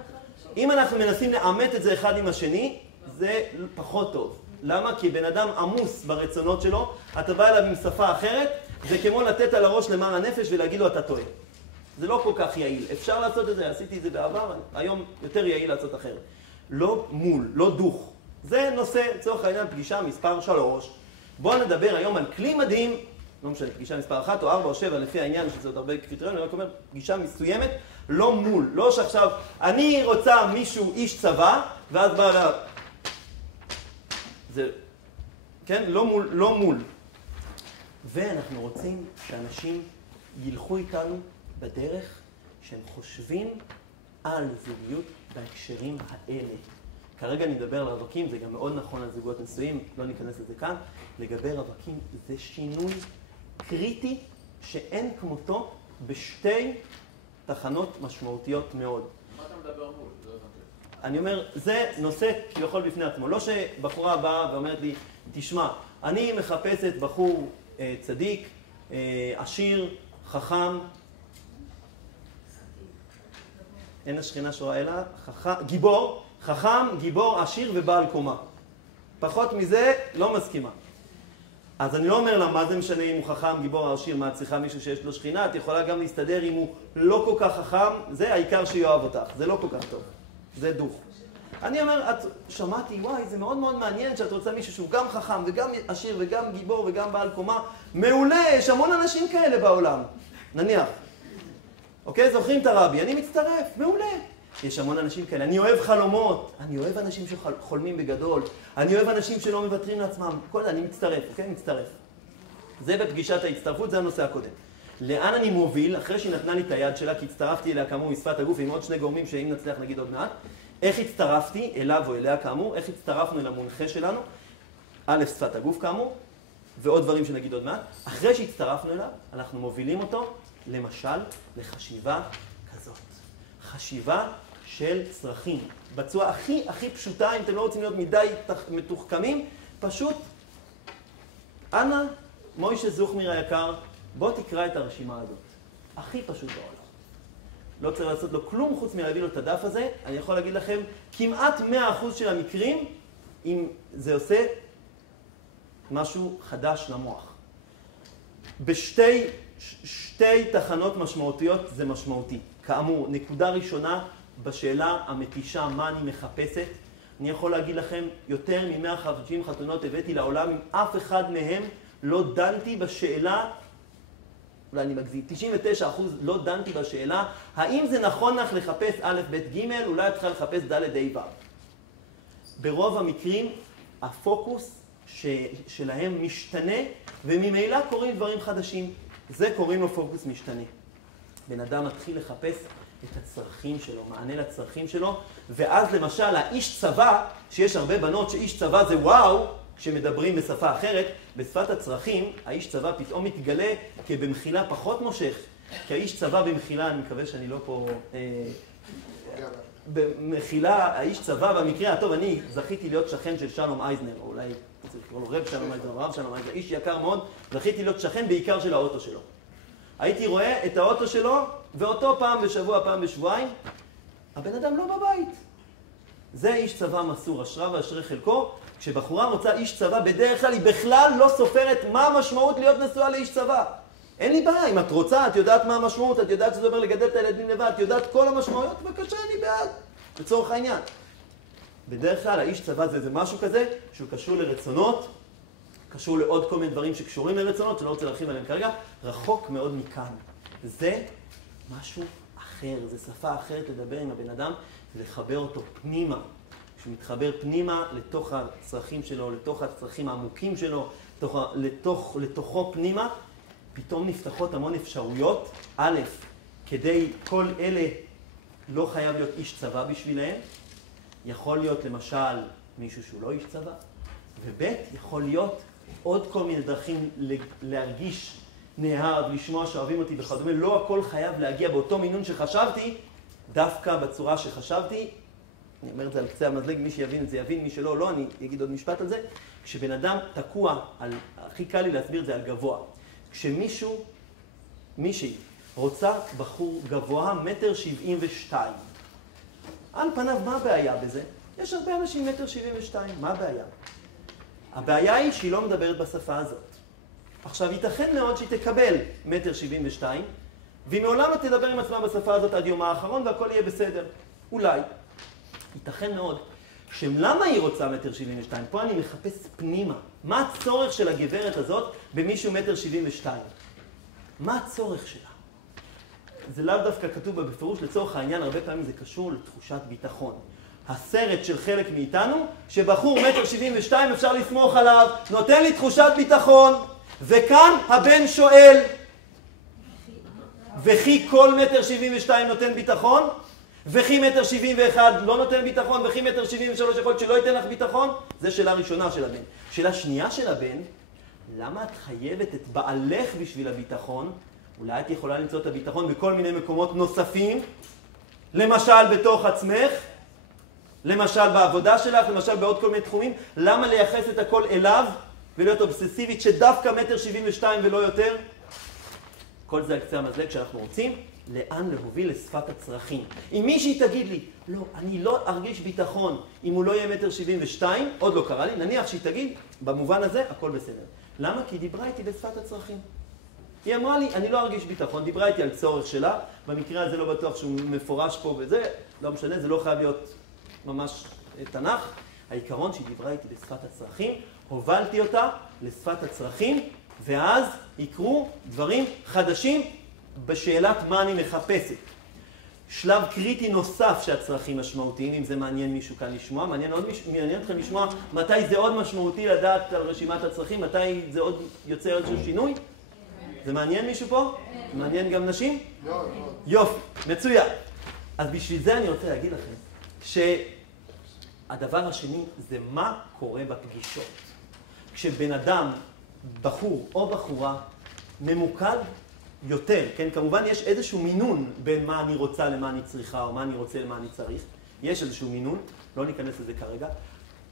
אם אנחנו מנסים לאמת את זה אחד עם השני, זה פחות טוב. למה? כי בן אדם עמוס ברצונות שלו, אתה בא אליו עם שפה אחרת, זה כמו לתת על הראש למר הנפש ולהגיד לו אתה טועה. זה לא כל כך יעיל. אפשר לעשות את זה, עשיתי את זה בעבר, היום יותר יעיל לעשות אחרת. לא מול, לא דוך. זה נושא, צורך העניין, פגישה מספר 3. בואו נדבר היום על כלי מדהים, לא משנה, פגישה מספר 1 או 4 או 7, לפי העניין, שזה עוד הרבה קריטריונים, אני רק אומר, פגישה מסוימת, לא מול. לא שעכשיו, אני רוצה מישהו איש צבא, ואז בא לה... זה, כן? לא מול, לא מול. ואנחנו רוצים שאנשים ילכו איתנו בדרך שהם חושבים על זוגיות בהקשרים האלה. כרגע אני מדבר על רווקים, זה גם מאוד נכון על זוגות נשואים, לא ניכנס לזה כאן. לגבי רווקים זה שינוי קריטי שאין כמותו בשתי תחנות משמעותיות מאוד. מה אתה מדבר מול? אני אומר, זה נושא כביכול בפני עצמו. לא שבחורה באה ואומרת לי, תשמע, אני מחפשת בחור צדיק, עשיר, חכם, אין השכינה שורה אלא, גיבור, חכם, גיבור, עשיר ובעל קומה. פחות מזה, לא מסכימה. אז אני לא אומר לה, מה זה משנה אם הוא חכם, גיבור, עשיר, מה את צריכה מישהו שיש לו שכינה? את יכולה גם להסתדר אם הוא לא כל כך חכם, זה העיקר שיואב אותך, זה לא כל כך טוב. זה דוך. אני אומר, את שמעתי, וואי, זה מאוד מאוד מעניין שאת רוצה מישהו שהוא גם חכם וגם עשיר וגם גיבור וגם בעל קומה. מעולה, יש המון אנשים כאלה בעולם. נניח. אוקיי, זוכרים את הרבי, אני מצטרף, מעולה. יש המון אנשים כאלה. אני אוהב חלומות, אני אוהב אנשים שחולמים בגדול, אני אוהב אנשים שלא מוותרים לעצמם. כל זה, אני מצטרף, אוקיי? מצטרף. זה בפגישת ההצטרפות, זה הנושא הקודם. לאן אני מוביל, אחרי שהיא נתנה לי את היד שלה, כי הצטרפתי אליה כאמור משפת הגוף, עם עוד שני גורמים שאם נצליח נגיד עוד מעט, איך הצטרפתי אליו או אליה כאמור, איך הצטרפנו אל המונחה שלנו, א', שפת הגוף כאמור, ועוד דברים שנגיד עוד מעט. אחרי שהצטרפנו אליו, אנחנו מובילים אותו, למשל, לחשיבה כזאת. חשיבה של צרכים. בצורה הכי פשוטה, אם אתם לא רוצים להיות מדי מתוחכמים, פשוט, אנא, מוישה זוכמיר היקר, בוא תקרא את הרשימה הזאת. הכי פשוט בעולם. לא צריך לעשות לו כלום חוץ מלהביא לו את הדף הזה. אני יכול להגיד לכם, כמעט 100% של המקרים, אם זה עושה משהו חדש למוח. בשתי תחנות משמעותיות זה משמעותי. כאמור, נקודה ראשונה בשאלה המתישה מה אני מחפשת. אני יכול להגיד לכם, יותר מ-150 חתונות הבאתי לעולם, עם אף אחד מהם לא דנתי בשאלה, אולי אני מגזים, 99% לא דנתי בשאלה, האם זה נכון לך לחפש א', ב', ג', אולי את צריכה לחפש ד', ה', ו'. ברוב המקרים, הפוקוס שלהם משתנה, וממילא קוראים דברים חדשים. זה קוראים לו פוקוס משתנה. בן אדם מתחיל לחפש את הצרכים שלו, מענה לצרכים שלו, ואז למשל האיש צבא, שיש הרבה בנות שאיש צבא זה וואו, כשמדברים בשפה אחרת, בשפת הצרכים, האיש צבא פתאום מתגלה כבמחילה פחות מושך, כי האיש צבא במחילה, אני מקווה שאני לא פה... במחילה, האיש צבא במקרה הטוב, אני זכיתי להיות שכן של שלום אייזנר, או אולי צריך לקרוא לו רב שלום אייזנר, רב שלום אייזנר, איש יקר מאוד, זכיתי להיות שכן בעיקר של האוטו שלו. הייתי רואה את האוטו שלו, ואותו פעם בשבוע, פעם בשבועיים, הבן אדם לא בבית. זה איש צבא מסור, אשרה ואשרי חלקו. כשבחורה מוצאה איש צבא, בדרך כלל היא בכלל לא סופרת מה המשמעות להיות נשואה לאיש צבא. אין לי בעיה, אם את רוצה, את יודעת מה המשמעות, את יודעת שזה אומר לגדל את הילדים לבד, את יודעת כל המשמעויות, בבקשה, אני בעד, לצורך העניין. בדרך כלל האיש צבא זה משהו כזה, שהוא קשור לרצונות, קשור לעוד כל מיני דברים שקשורים לרצונות, שלא רוצה להרחיב עליהם כרגע, רחוק מאוד מכאן. זה משהו אחר, זה שפה אחרת לדבר עם הבן אדם, ולחבר אותו פנימה. כשהוא מתחבר פנימה לתוך הצרכים שלו, לתוך הצרכים העמוקים שלו, לתוכו פנימה, פתאום נפתחות המון אפשרויות. א', כדי כל אלה לא חייב להיות איש צבא בשבילהם. יכול להיות למשל מישהו שהוא לא איש צבא. וב', יכול להיות עוד כל מיני דרכים להרגיש נאהב, לשמוע שאוהבים אותי וכדומה. לא הכל חייב להגיע באותו מינון שחשבתי, דווקא בצורה שחשבתי. אני אומר את זה על קצה המזלג, מי שיבין את זה יבין, מי שלא, לא, אני אגיד עוד משפט על זה. כשבן אדם תקוע, הכי קל לי להסביר את זה על גבוה. מישהי רוצה בחור גבוה, 1.72 מטר. על פניו, מה הבעיה בזה? יש הרבה אנשים 1.72 מטר, מה הבעיה? הבעיה היא שהיא לא מדברת בשפה הזאת. עכשיו, ייתכן מאוד שהיא תקבל 1.72 מטר, והיא מעולם לא תדבר עם עצמה בשפה הזאת עד יומה האחרון, והכל יהיה בסדר. אולי. ייתכן מאוד שלמה היא רוצה 1.72 מטר? פה אני מחפש פנימה. מה הצורך של הגברת הזאת במישהו 1.72 מטר? מה הצורך שלה? זה לאו דווקא כתוב בה בפירוש, לצורך העניין הרבה פעמים זה קשור לתחושת ביטחון. הסרט של חלק מאיתנו, שבחור 1.72 מטר אפשר לסמוך עליו, נותן לי תחושת ביטחון, וכאן הבן שואל, וכי כל 1.72 מטר נותן ביטחון? וכי 1.71 מטר לא נותן ביטחון, וכי 1.73 מטר יכול להיות שלא ייתן לך ביטחון? זו שאלה ראשונה של הבן. שאלה שנייה של הבן, למה את חייבת את בעלך בשביל הביטחון? אולי את יכולה למצוא את הביטחון בכל מיני מקומות נוספים, למשל בתוך עצמך, למשל בעבודה שלך, למשל בעוד כל מיני תחומים. למה לייחס את הכל אליו ולהיות אובססיבית שדווקא 1.72 מטר ולא יותר? כל זה על קצה המזלג שאנחנו רוצים. לאן להוביל לשפת הצרכים. אם מישהי תגיד לי, לא, אני לא ארגיש ביטחון אם הוא לא יהיה 1.72 מטר, עוד לא קרה לי, נניח שהיא תגיד, במובן הזה, הכל בסדר. למה? כי היא דיברה איתי בשפת הצרכים. היא אמרה לי, אני לא ארגיש ביטחון, דיברה איתי על צורך שלה, במקרה הזה לא בטוח שהוא מפורש פה וזה, לא משנה, זה לא חייב להיות ממש תנ"ך. העיקרון שהיא דיברה איתי בשפת הצרכים, הובלתי אותה לשפת הצרכים, ואז יקרו דברים חדשים, בשאלת מה אני מחפשת. שלב קריטי נוסף שהצרכים משמעותיים, אם זה מעניין מישהו כאן לשמוע, מעניין אתכם לשמוע מתי זה עוד משמעותי לדעת על רשימת הצרכים, מתי זה עוד יוצר איזשהו שינוי? זה מעניין מישהו פה? מעניין גם נשים? יופי, מצוין. אז בשביל זה אני רוצה להגיד לכם שהדבר השני זה מה קורה בפגישות. כשבן אדם, בחור או בחורה, ממוקד יותר, כן? כמובן יש איזשהו מינון בין מה אני רוצה למה אני צריכה, או מה אני רוצה למה אני צריך. יש איזשהו מינון, לא ניכנס לזה כרגע.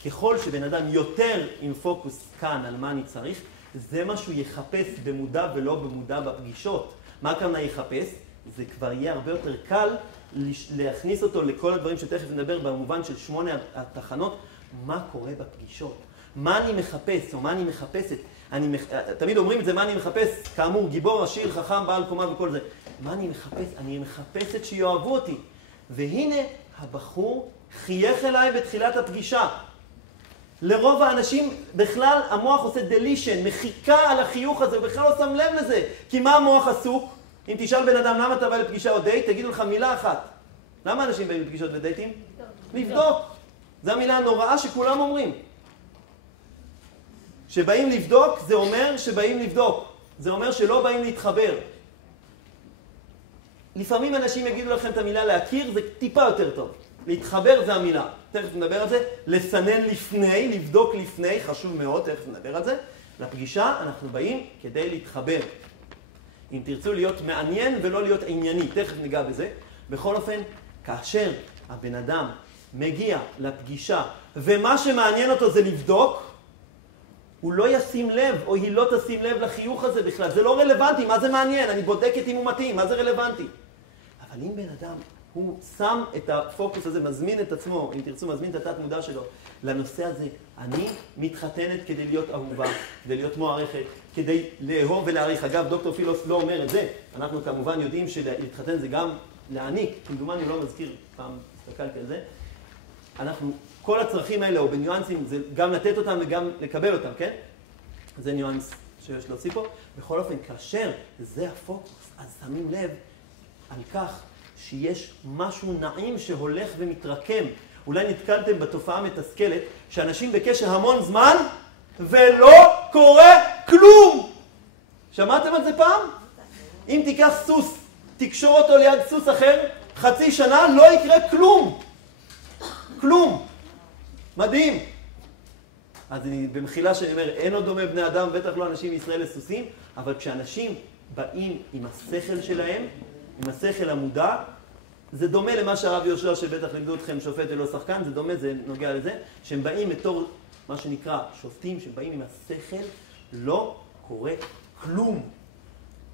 ככל שבן אדם יותר עם פוקוס כאן על מה אני צריך, זה מה שהוא יחפש במודע ולא במודע בפגישות. מה הכוונה יחפש? זה כבר יהיה הרבה יותר קל להכניס אותו לכל הדברים שתכף נדבר במובן של 8 התחנות. מה קורה בפגישות? מה אני מחפש או מה אני מחפשת? תמיד אומרים את זה, מה אני מחפש? כאמור, גיבור, עשיר, חכם, בעל קומה וכל זה. מה אני מחפש? אני מחפשת שיאהבו אותי. והנה הבחור חייך אליי בתחילת הפגישה. לרוב האנשים בכלל המוח עושה דלישן, מחיקה על החיוך הזה, הוא בכלל לא שם לב לזה. כי מה המוח עסוק? אם תשאל בן אדם למה אתה בא לפגישה או דייט, תגידו לך מילה אחת. למה אנשים באים לפגישות ודייטים? לבדוק. זו המילה הנוראה שכולם אומרים. שבאים לבדוק, זה אומר שבאים לבדוק. זה אומר שלא באים להתחבר. לפעמים אנשים יגידו לכם את המילה להכיר, זה טיפה יותר טוב. להתחבר זה המילה. תכף נדבר על זה. לסנן לפני, לבדוק לפני, חשוב מאוד, תכף נדבר על זה. לפגישה אנחנו באים כדי להתחבר. אם תרצו להיות מעניין ולא להיות ענייני, תכף ניגע בזה. בכל אופן, כאשר הבן אדם מגיע לפגישה, ומה שמעניין אותו זה לבדוק, הוא לא ישים לב, או היא לא תשים לב לחיוך הזה בכלל. זה לא רלוונטי, מה זה מעניין? אני בודקת אם הוא מתאים, מה זה רלוונטי? אבל אם בן אדם, הוא שם את הפוקוס הזה, מזמין את עצמו, אם תרצו, מזמין את התת מודע שלו, לנושא הזה, אני מתחתנת כדי להיות אהובה, כדי להיות מוערכת, כדי לאהוב ולהעריך. אגב, דוקטור פילוס לא אומר את זה. אנחנו כמובן יודעים שלהתחתן זה גם להעניק. כמדומני, לא מזכיר, פעם הסתכלתי על זה. כל הצרכים האלה, או בניואנסים, זה גם לתת אותם וגם לקבל אותם, כן? זה ניואנס שיש להוציא פה. בכל אופן, כאשר זה הפוקוס, אז שמים לב על כך שיש משהו נעים שהולך ומתרקם. אולי נתקלתם בתופעה מתסכלת, שאנשים בקשר המון זמן, ולא קורה כלום! שמעתם על זה פעם? אם תיקח סוס, תקשור אותו ליד סוס אחר, חצי שנה, לא יקרה כלום! כלום! מדהים. אז אני במחילה שאני אומר, אין עוד דומה בני אדם, בטח לא אנשים מישראל לסוסים, אבל כשאנשים באים עם השכל שלהם, עם השכל המודע, זה דומה למה שהרב יהושע שבטח לימדו אתכם שופט ולא שחקן, זה דומה, זה נוגע לזה, שהם באים בתור מה שנקרא שופטים, שבאים עם השכל, לא קורה כלום.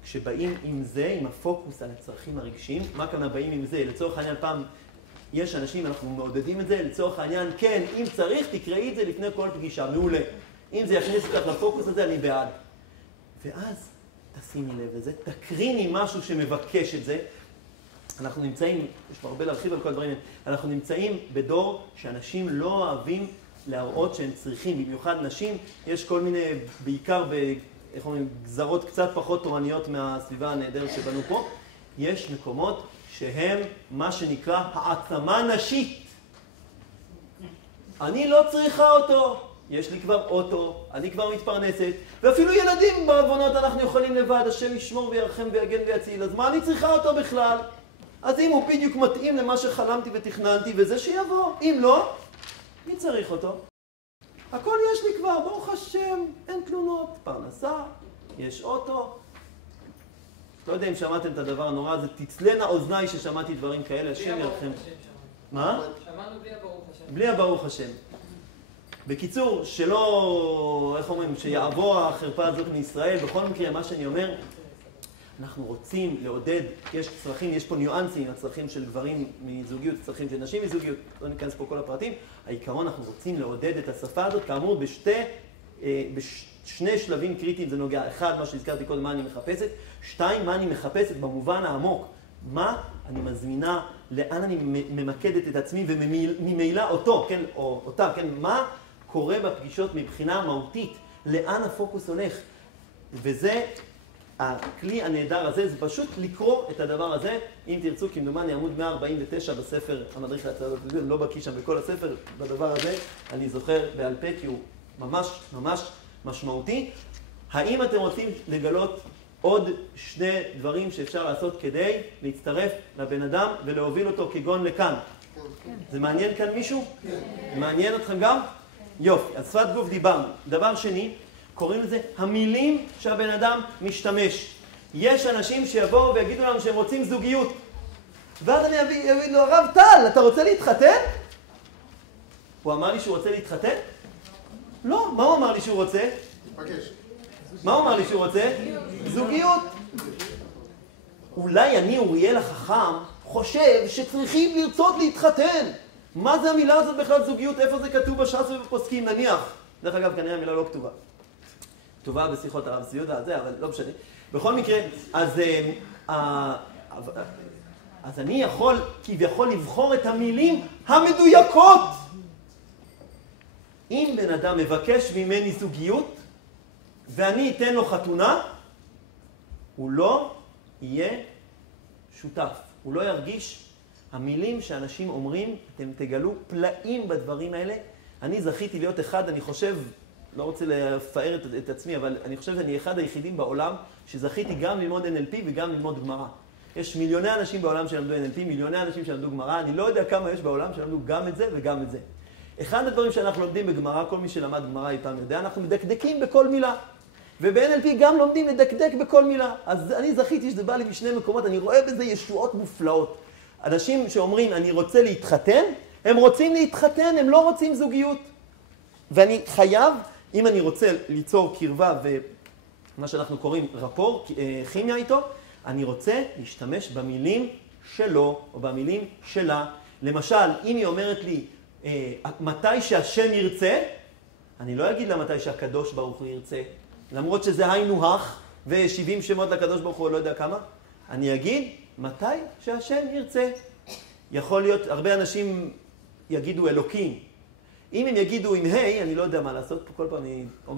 כשבאים עם זה, עם הפוקוס על הצרכים הרגשיים, מה כאן הבאים עם זה? לצורך העניין פעם, יש אנשים, אנחנו מעודדים את זה, לצורך העניין, כן, אם צריך, תקראי את זה לפני כל פגישה, מעולה. אם זה יכניס אותך לפוקוס הזה, אני בעד. ואז, תשימי לב לזה, תקריני משהו שמבקש את זה. אנחנו נמצאים, יש פה הרבה להרחיב על כל הדברים, אנחנו נמצאים בדור שאנשים לא אוהבים להראות שהם צריכים, במיוחד נשים, יש כל מיני, בעיקר איך אומרים, גזרות קצת פחות תורניות מהסביבה הנהדרת שבנו פה, יש מקומות שהם מה שנקרא העצמה נשית. אני לא צריכה אותו, יש לי כבר אוטו, אני כבר מתפרנסת, ואפילו ילדים בעוונות אנחנו יכולים לבד, השם ישמור וירחם ויגן ויציל, אז מה אני צריכה אותו בכלל? אז אם הוא בדיוק מתאים למה שחלמתי ותכננתי, וזה שיבוא, אם לא, מי צריך אותו? הכל יש לי כבר, ברוך השם, אין תלונות, פרנסה, יש אוטו. לא יודע אם שמעתם את הדבר הנורא הזה, תצלנה אוזניי ששמעתי דברים כאלה, השם ירחם. מה? שמענו בלי הברוך השם. בלי הברוך השם. בקיצור, שלא, איך אומרים, שיעבור החרפה הזאת מישראל, בכל מקרה, מה שאני אומר, אנחנו רוצים לעודד, יש צרכים, יש פה ניואנסים, הצרכים של גברים מזוגיות, הצרכים של נשים מזוגיות, לא ניכנס פה כל הפרטים. העיקרון, אנחנו רוצים לעודד את השפה הזאת, כאמור, בשני שלבים קריטיים זה נוגע. אחד, מה שהזכרתי קודם, מה אני מחפשת. שתיים, מה אני מחפשת במובן העמוק. מה אני מזמינה, לאן אני ממקדת את עצמי וממילא אותו, כן, או אותה, כן, מה קורה בפגישות מבחינה מהותית, לאן הפוקוס הולך. וזה הכלי הנהדר הזה, זה פשוט לקרוא את הדבר הזה. אם תרצו, כמדומני, עמוד 149 בספר המדריך להצלות, לא בקיא שם בכל הספר, בדבר הזה, אני זוכר בעל פה, כי הוא ממש ממש משמעותי. האם אתם רוצים לגלות עוד שני דברים שאפשר לעשות כדי להצטרף לבן אדם ולהוביל אותו כגון לכאן? זה מעניין כאן מישהו? מעניין אתכם גם? יופי, אז שפת גוף דיברנו. דבר שני, קוראים לזה המילים שהבן אדם משתמש. יש אנשים שיבואו ויגידו לנו שהם רוצים זוגיות. ואז אני אגיד לו, הרב טל, אתה רוצה להתחתן? הוא אמר לי שהוא רוצה להתחתן? לא, מה הוא אמר לי שהוא רוצה? תפגש. מה הוא אמר לי שהוא רוצה? זוגיות. אולי אני, אוריאל החכם, חושב שצריכים לרצות להתחתן. מה זה המילה הזאת בכלל זוגיות? איפה זה כתוב בש"ס ובפוסקים? נניח. דרך אגב, כנראה המילה לא כתובה. כתובה בשיחות הרב צבי יהודה, זה, אבל לא משנה. בכל מקרה, אז אני יכול כביכול לבחור את המילים המדויקות. אם בן אדם מבקש ממני זוגיות, ואני אתן לו חתונה, הוא לא יהיה שותף. הוא לא ירגיש המילים שאנשים אומרים, אתם תגלו פלאים בדברים האלה. אני זכיתי להיות אחד, אני חושב, לא רוצה לפאר את עצמי, אבל אני חושב שאני אחד היחידים בעולם שזכיתי גם ללמוד NLP וגם ללמוד גמרא. יש מיליוני אנשים בעולם שלמדו NLP, מיליוני אנשים שלמדו גמרא, אני לא יודע כמה יש בעולם שלמדו גם את זה וגם את זה. אחד הדברים שאנחנו לומדים בגמרא, כל מי שלמד גמרא איתם יודע, אנחנו מדקדקים בכל מילה. וב-NLP גם לומדים לדקדק בכל מילה. אז אני זכיתי שזה בא לי משני מקומות, אני רואה בזה ישועות מופלאות. אנשים שאומרים, אני רוצה להתחתן, הם רוצים להתחתן, הם לא רוצים זוגיות. ואני חייב, אם אני רוצה ליצור קרבה ומה שאנחנו קוראים רפור, כימיה איתו, אני רוצה להשתמש במילים שלו או במילים שלה. למשל, אם היא אומרת לי, מתי שהשם ירצה, אני לא אגיד לה מתי שהקדוש ברוך הוא ירצה, למרות שזה היינו הך, ו70 שמות לקדוש ברוך הוא לא יודע כמה, אני אגיד מתי שהשם ירצה. יכול להיות, הרבה אנשים יגידו אלוקים. אם הם יגידו עם היי, אני לא יודע מה לעשות, כל פעם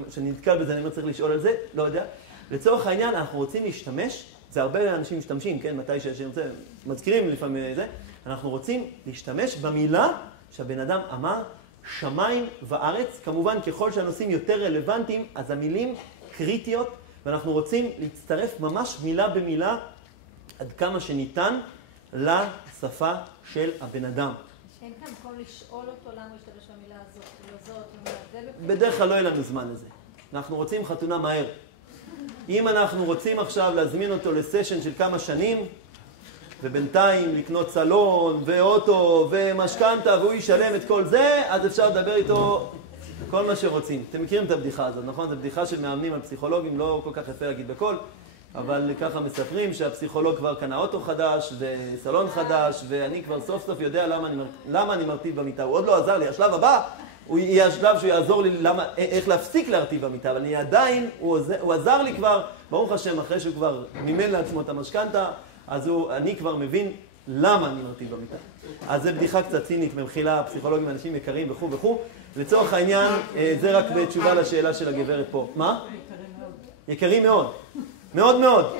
שאני נתקל בזה, אני צריך לשאול על זה, לא יודע. לצורך העניין, אנחנו רוצים להשתמש, זה הרבה אנשים משתמשים, כן, מתי שהשם ירצה, מזכירים לפעמים זה, אנחנו רוצים להשתמש במילה שהבן אדם אמר, שמיים וארץ, כמובן ככל שהנושאים יותר רלוונטיים, אז המילים קריטיות, ואנחנו רוצים להצטרף ממש מילה במילה, עד כמה שניתן, לשפה של הבן אדם. שאין כאן מקום לשאול אותו למה להשתמש במילה הזאת, ולא זאת, ומהדל בדרך כלל לא יהיה לנו זמן לזה. אנחנו רוצים חתונה מהר. אם אנחנו רוצים עכשיו להזמין אותו לסשן של כמה שנים, ובינתיים לקנות סלון ואוטו ומשכנתה והוא ישלם את כל זה, אז אפשר לדבר איתו כל מה שרוצים. אתם מכירים את הבדיחה הזאת, נכון? זו בדיחה של מאמנים על פסיכולוגים, לא כל כך יפה להגיד בכל, אבל ככה מספרים שהפסיכולוג כבר קנה אוטו חדש וסלון חדש, ואני כבר סוף סוף יודע למה אני מרטיב במיטה. הוא עוד לא עזר לי, השלב הבא הוא יהיה השלב שהוא יעזור לי איך להפסיק להרטיב במיטה, אבל אני עדיין, הוא עזר לי כבר, ברוך השם, אחרי שהוא כבר מימן לעצמו את המשכנתה, אז אני כבר מבין למה אני מרטיב במיטה. אז זה בדיחה קצת צינית, במחילה, פסיכולוגים ואנשים יקרים וכו' וכו'. לצורך העניין, זה רק בתשובה לשאלה של הגברת פה. מה? יקרים מאוד. מאוד מאוד.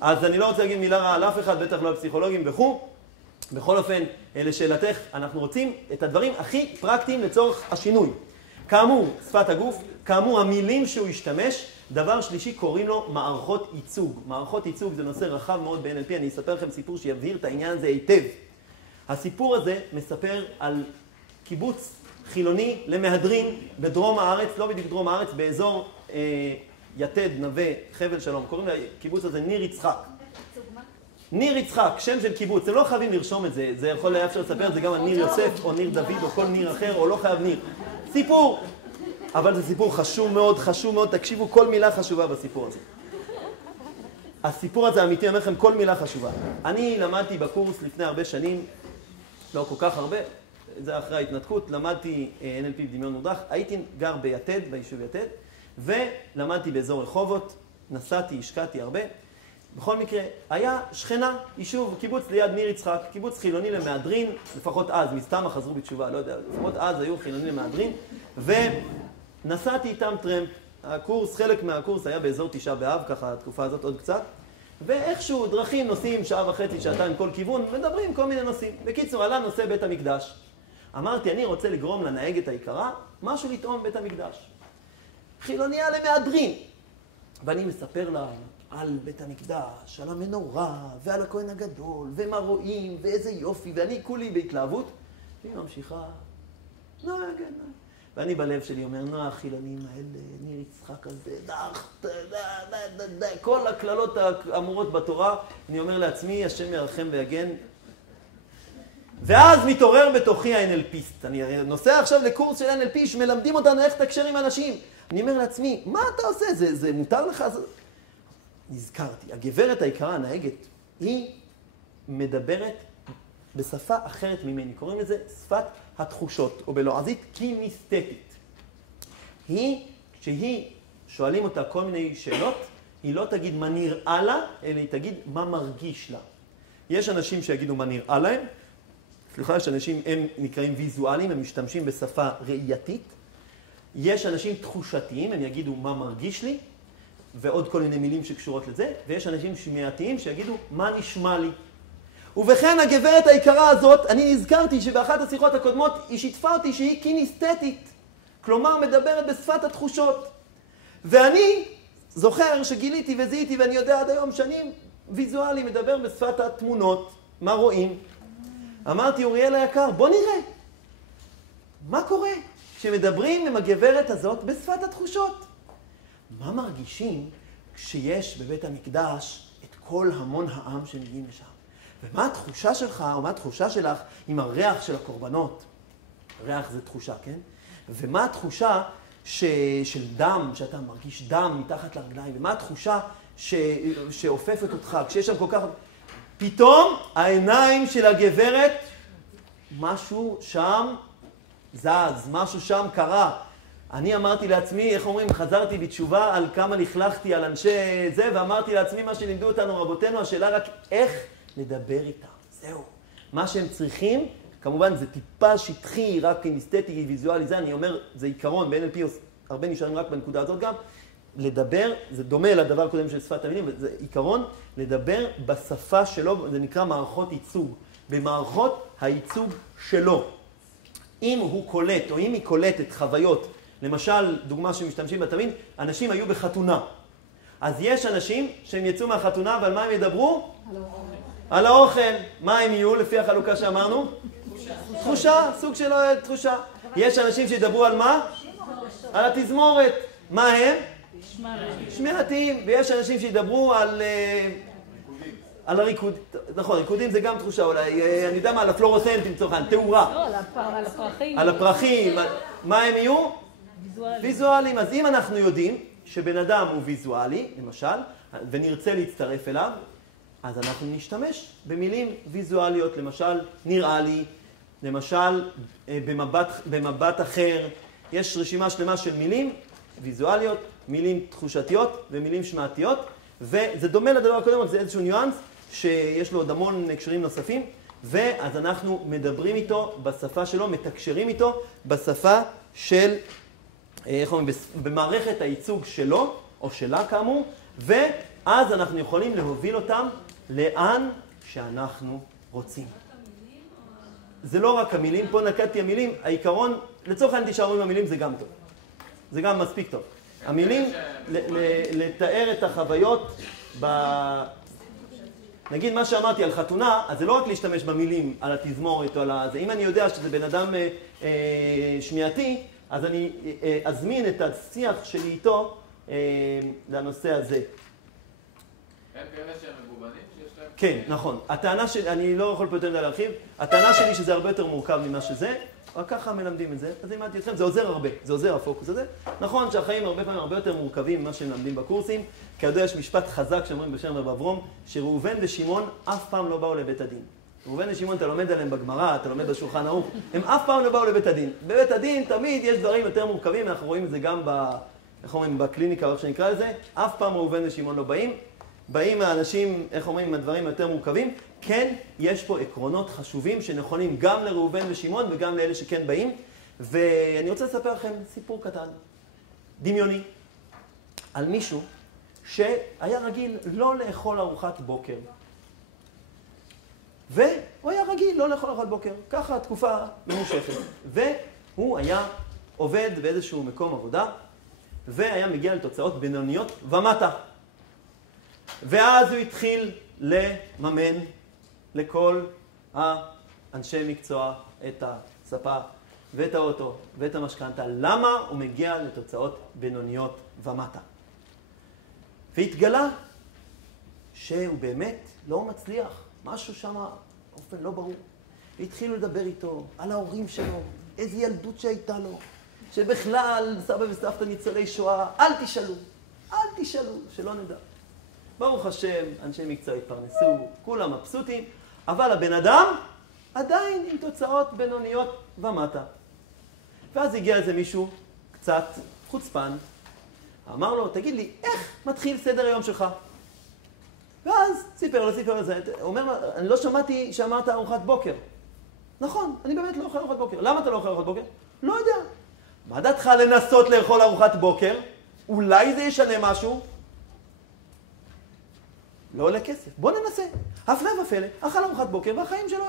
אז אני לא רוצה להגיד מילה רעה על אף אחד, בטח לא על פסיכולוגים וכו'. בכל אופן, לשאלתך, אנחנו רוצים את הדברים הכי פרקטיים לצורך השינוי. כאמור, שפת הגוף, כאמור, המילים שהוא ישתמש, דבר שלישי קוראים לו מערכות ייצוג. מערכות ייצוג זה נושא רחב מאוד ב-NLP, אני אספר לכם סיפור שיבהיר את העניין הזה היטב. הסיפור הזה מספר על קיבוץ חילוני למהדרין בדרום הארץ, לא בדיוק דרום הארץ, באזור יתד, נווה, חבל שלום. קוראים לקיבוץ הזה ניר יצחק. ניר יצחק, שם של קיבוץ, אתם לא חייבים לרשום את זה, זה יכול היה אפשר לספר את זה גם על ניר יוסף או ניר דוד או כל ניר אחר, או לא חייב ניר. סיפור! אבל זה סיפור חשוב מאוד, תקשיבו, כל מילה חשובה בסיפור הזה. הסיפור הזה אמיתי, אומר לכם, כל מילה חשובה. אני למדתי בקורס לפני הרבה שנים, לא כל כך הרבה, זה אחרי ההתנתקות, למדתי NLP בדמיון מודרך, הייתי גר ביתד, ביישוב יתד, ולמדתי באזור רחובות, נסעתי, השקעתי הרבה. בכל מקרה, היה שכנה, יישוב, קיבוץ ליד ניר יצחק, קיבוץ חילוני למהדרין, לפחות אז, מסתמה חזרו בתשובה, לא יודע, לפחות אז היו חילוני למהדרין, ונסעתי איתם טרמפ. הקורס, חלק מהקורס היה באזור 9 באב, ככה התקופה הזאת עוד קצת, ואיכשהו דרכים, נוסעים שעה וחצי, שעתיים כל כיוון, מדברים כל מיני נושאים. בקיצור, עלה נושא בית המקדש. אמרתי, אני רוצה לגרום לנהגת היקרה משהו לטעום בית המקדש. חילוניה למהדרין. ואני מספר לה על בית המקדש, על המנורה, ועל הכהן הגדול, ומה רואים, ואיזה יופי, ואני כולי בהתלהבות. והיא ממשיכה, ואני בלב שלי אומר, החילונים האלה, ניר יצחק הזה, כל הכללות האמורות בתורה, אני אומר לעצמי, השם ירחם ויגן. ואז מתעורר בתוכי ה-NLPיסט. אני נוסע עכשיו לקורס של NLP שמלמדים אותנו איך תקשר עם אנשים. אני אומר לעצמי, מה אתה עושה? זה מותר לך? נזכרתי, הגברת היקרה הנהגת, היא מדברת בשפה אחרת ממני. קוראים לזה שפת התחושות, או בלועזית קינסתטית. כשהיא שואלים אותה כל מיני שאלות, היא לא תגיד מה נראה לה, אלא היא תגיד מה מרגיש לה. יש אנשים שיגידו מה נראה להם, יש אנשים, הם נקראים ויזואליים, הם משתמשים בשפה ראייתית. יש אנשים תחושתיים, הם יגידו מה מרגיש לי, ועוד כל מיני מילים שקשורות לזה, ויש אנשים שמיעתיים שיגידו מה נשמע לי. ובכן הגברת היקרה הזאת, אני נזכרתי שבאחת השיחות הקודמות היא שיתפה אותי שהיא קינסתטית, כלומר מדברת בשפת התחושות. ואני זוכר שגיליתי וזיהיתי, ואני יודע עד היום שאני ויזואלי מדבר בשפת התמונות, מה רואים. אמרתי, אוריאל היקר, בוא נראה. מה קורה כשמדברים עם הגברת הזאת בשפת התחושות? מה מרגישים כשיש בבית המקדש את כל המון העם שמגיעים לשם? ומה התחושה שלך, או מה התחושה שלך עם הריח של הקורבנות? ריח זה תחושה, כן? ומה התחושה של דם, שאתה מרגיש דם מתחת לרגליים? ומה התחושה שאופפת אותך כשיש שם כל כך... פתאום העיניים של הגברת, משהו שם זז, משהו שם קרה. אני אמרתי לעצמי, איך אומרים, חזרתי בתשובה על כמה לכלכתי על אנשי זה, ואמרתי לעצמי מה שלימדו אותנו רבותינו, השאלה רק איך לדבר איתם. זהו. מה שהם צריכים, כמובן זה טיפה שטחי, רק קינסתטי, ויזואלי, זה אני אומר, זה עיקרון, ב-NLP הרבה נשארים רק בנקודה הזאת גם, לדבר, זה דומה לדבר הקודם של שפת המילים, זה עיקרון, לדבר בשפה שלו, זה נקרא מערכות ייצוג. במערכות הייצוג שלו. אם הוא קולט, או אם היא קולטת חוויות, למשל, דוגמה שמשתמשים בתמיד, אנשים היו בחתונה. אז יש אנשים שהם יצאו מהחתונה, ועל מה הם ידברו? על האוכל. מה הם יהיו לפי החלוקה שאמרנו? תחושה, סוג של תחושה. יש אנשים שידברו על מה? על התזמורת. מה הם? שמיעתיים. ויש אנשים שידברו על הריקוד. נכון, ריקודים זה גם תחושה אולי. אני יודע מה, על הפלורוסנטים צורכן, תאורה. לא, על הפרחים. על הפרחים. מה הם יהיו? ויזואליים. אז אם אנחנו יודעים שבן אדם הוא ויזואלי, למשל, ונרצה להצטרף אליו, אז אנחנו נשתמש במילים ויזואליות, למשל, נראה לי, למשל, במבט אחר. יש רשימה שלמה של מילים ויזואליות, מילים תחושתיות ומילים שמעתיות, וזה דומה לדבר הקודם, אבל זה איזשהו ניואנס שיש לו עוד המון הקשרים נוספים, ואז אנחנו מדברים איתו בשפה שלו, מתקשרים איתו בשפה של, איך אומרים, במערכת הייצוג שלו, או שלה כאמור, ואז אנחנו יכולים להוביל אותם לאן שאנחנו רוצים. זה לא רק המילים, פה נקדתי המילים, העיקרון, לצורך העניין תישארו עם המילים זה גם טוב. זה גם מספיק טוב. המילים, לתאר את החוויות, נגיד מה שאמרתי על חתונה, אז זה לא רק להשתמש במילים על התזמורת או על זה. אם אני יודע שזה בן אדם שמיעתי, אז אני אזמין את השיח שלי איתו לנושא הזה. הם כאלה שהם מגוונים שיש להם? כן, נכון. הטענה שלי, אני לא יכול פה יותר להרחיב, הטענה שלי שזה הרבה יותר מורכב ממה שזה, רק ככה מלמדים את זה, אז לימדתי אתכם, זה עוזר הרבה, זה עוזר הפוקוס הזה. נכון שהחיים הרבה פעמים הרבה יותר מורכבים ממה שהם למדים בקורסים, כידוע יש משפט חזק שאומרים בשם רב אברום, שראובן ושמעון אף פעם לא באו לבית הדין. ראובן ושמעון אתה לומד עליהם בגמרא, אתה לומד בשולחן ערוך, הם אף פעם לא באו לבית הדין. בבית הדין תמיד יש דברים יותר מורכבים, אנחנו רואים את זה גם איך אומרים, בקליניקה, או איך שנקרא לזה, אף פעם ראובן ושמעון לא באים האנשים, איך אומרים, עם הדברים יותר מורכבים. כן, יש פה עקרונות חשובים שנכונים גם לראובן ושמעון וגם לאלה שכן באים. ואני רוצה לספר לכם סיפור קטן, דמיוני, על מישהו שהיה רגיל לא לאכול ארוחת בוקר. והוא היה רגיל לא לאכול ארוחת בוקר, ככה תקופה ממושכת. והוא היה עובד באיזשהו מקום עבודה, והיה מגיע לתוצאות בינוניות ומטה. ואז הוא התחיל לממן לכל האנשי מקצוע את הספה ואת האוטו ואת המשכנתה. למה הוא מגיע לתוצאות בינוניות ומטה? והתגלה שהוא באמת לא מצליח, משהו שם באופן לא ברור. והתחילו לדבר איתו על ההורים שלו, איזו ילדות שהייתה לו, שבכלל סבא וסבתא ניצולי שואה, אל תשאלו, שלא נדע. ברוך השם, אנשי מקצוע התפרנסו, כולם מבסוטים, אבל הבן אדם עדיין עם תוצאות בינוניות ומטה. ואז הגיע איזה מישהו קצת חוצפן, אמר לו, תגיד לי, איך מתחיל סדר היום שלך? ואז סיפר לו, הוא אומר לו, אני לא שמעתי שאמרת ארוחת בוקר. נכון, אני באמת לא אוכל ארוחת בוקר. למה אתה לא אוכל ארוחת בוקר? לא יודע. מה דעתך לנסות לאכול ארוחת בוקר? אולי זה ישנה משהו? לא עולה כסף. בוא ננסה. הפלא ופלא, אכל ארוחת בוקר, והחיים שלו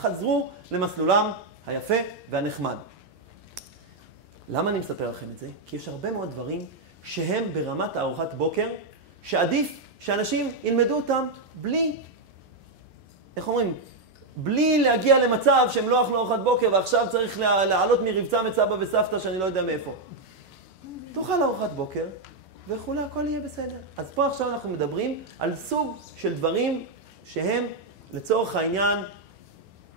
חזרו למסלולם היפה והנחמד. למה אני מספר לכם את זה? כי יש הרבה מאוד דברים שהם ברמת הארוחת בוקר, שעדיף שאנשים ילמדו אותם בלי, איך אומרים? בלי להגיע למצב שהם לא אכלו ארוחת בוקר ועכשיו צריך לעלות מרבצם את סבא וסבתא שאני לא יודע מאיפה. תאכל ארוחת בוקר וכולי, הכל יהיה בסדר. אז פה עכשיו אנחנו מדברים על סוג של דברים שהם לצורך העניין,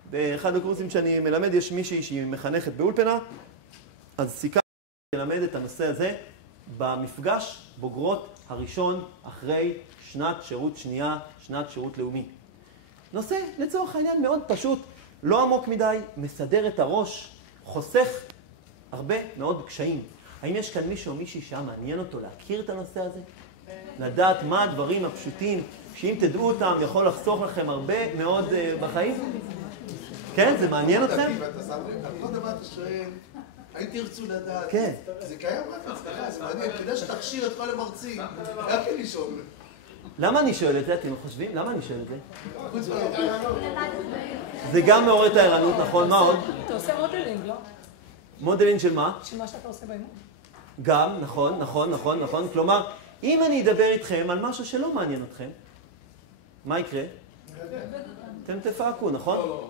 באחד הקורסים שאני מלמד יש מישהי שהיא מחנכת באולפנה, אז סיכמתי ללמד את הנושא הזה במפגש בוגרות הראשון אחרי שנת שירות שנייה, שנת שירות לאומי. נושא לצורך העניין מאוד פשוט, לא עמוק מדי, מסדר את הראש, חוסך הרבה מאוד קשיים. האם יש כאן מישהו או מישהי שמעניין אותו להכיר את הנושא הזה? לדעת מה הדברים הפשוטים, שאם תדעו אותם יכול לחסוך לכם הרבה מאוד בחיים? כן, זה מעניין אתכם? על כל דבר אתה שואל, האם תרצו לדעת? כן. זה קיים רק אצלך, זה מעניין, כדי שתכשיר את כל המרצים, רק אין לשאול. למה אני שואל את זה? אתם חושבים? למה אני שואל את זה? זה גם מעורר את הערנות, נכון? מה עוד? אתה עושה מודלינג, לא? מודלינג של מה? של מה שאתה עושה באימון. גם, נכון. כלומר, אם אני אדבר איתכם על משהו שלא מעניין אתכם, מה יקרה? אתם תפעקו, נכון?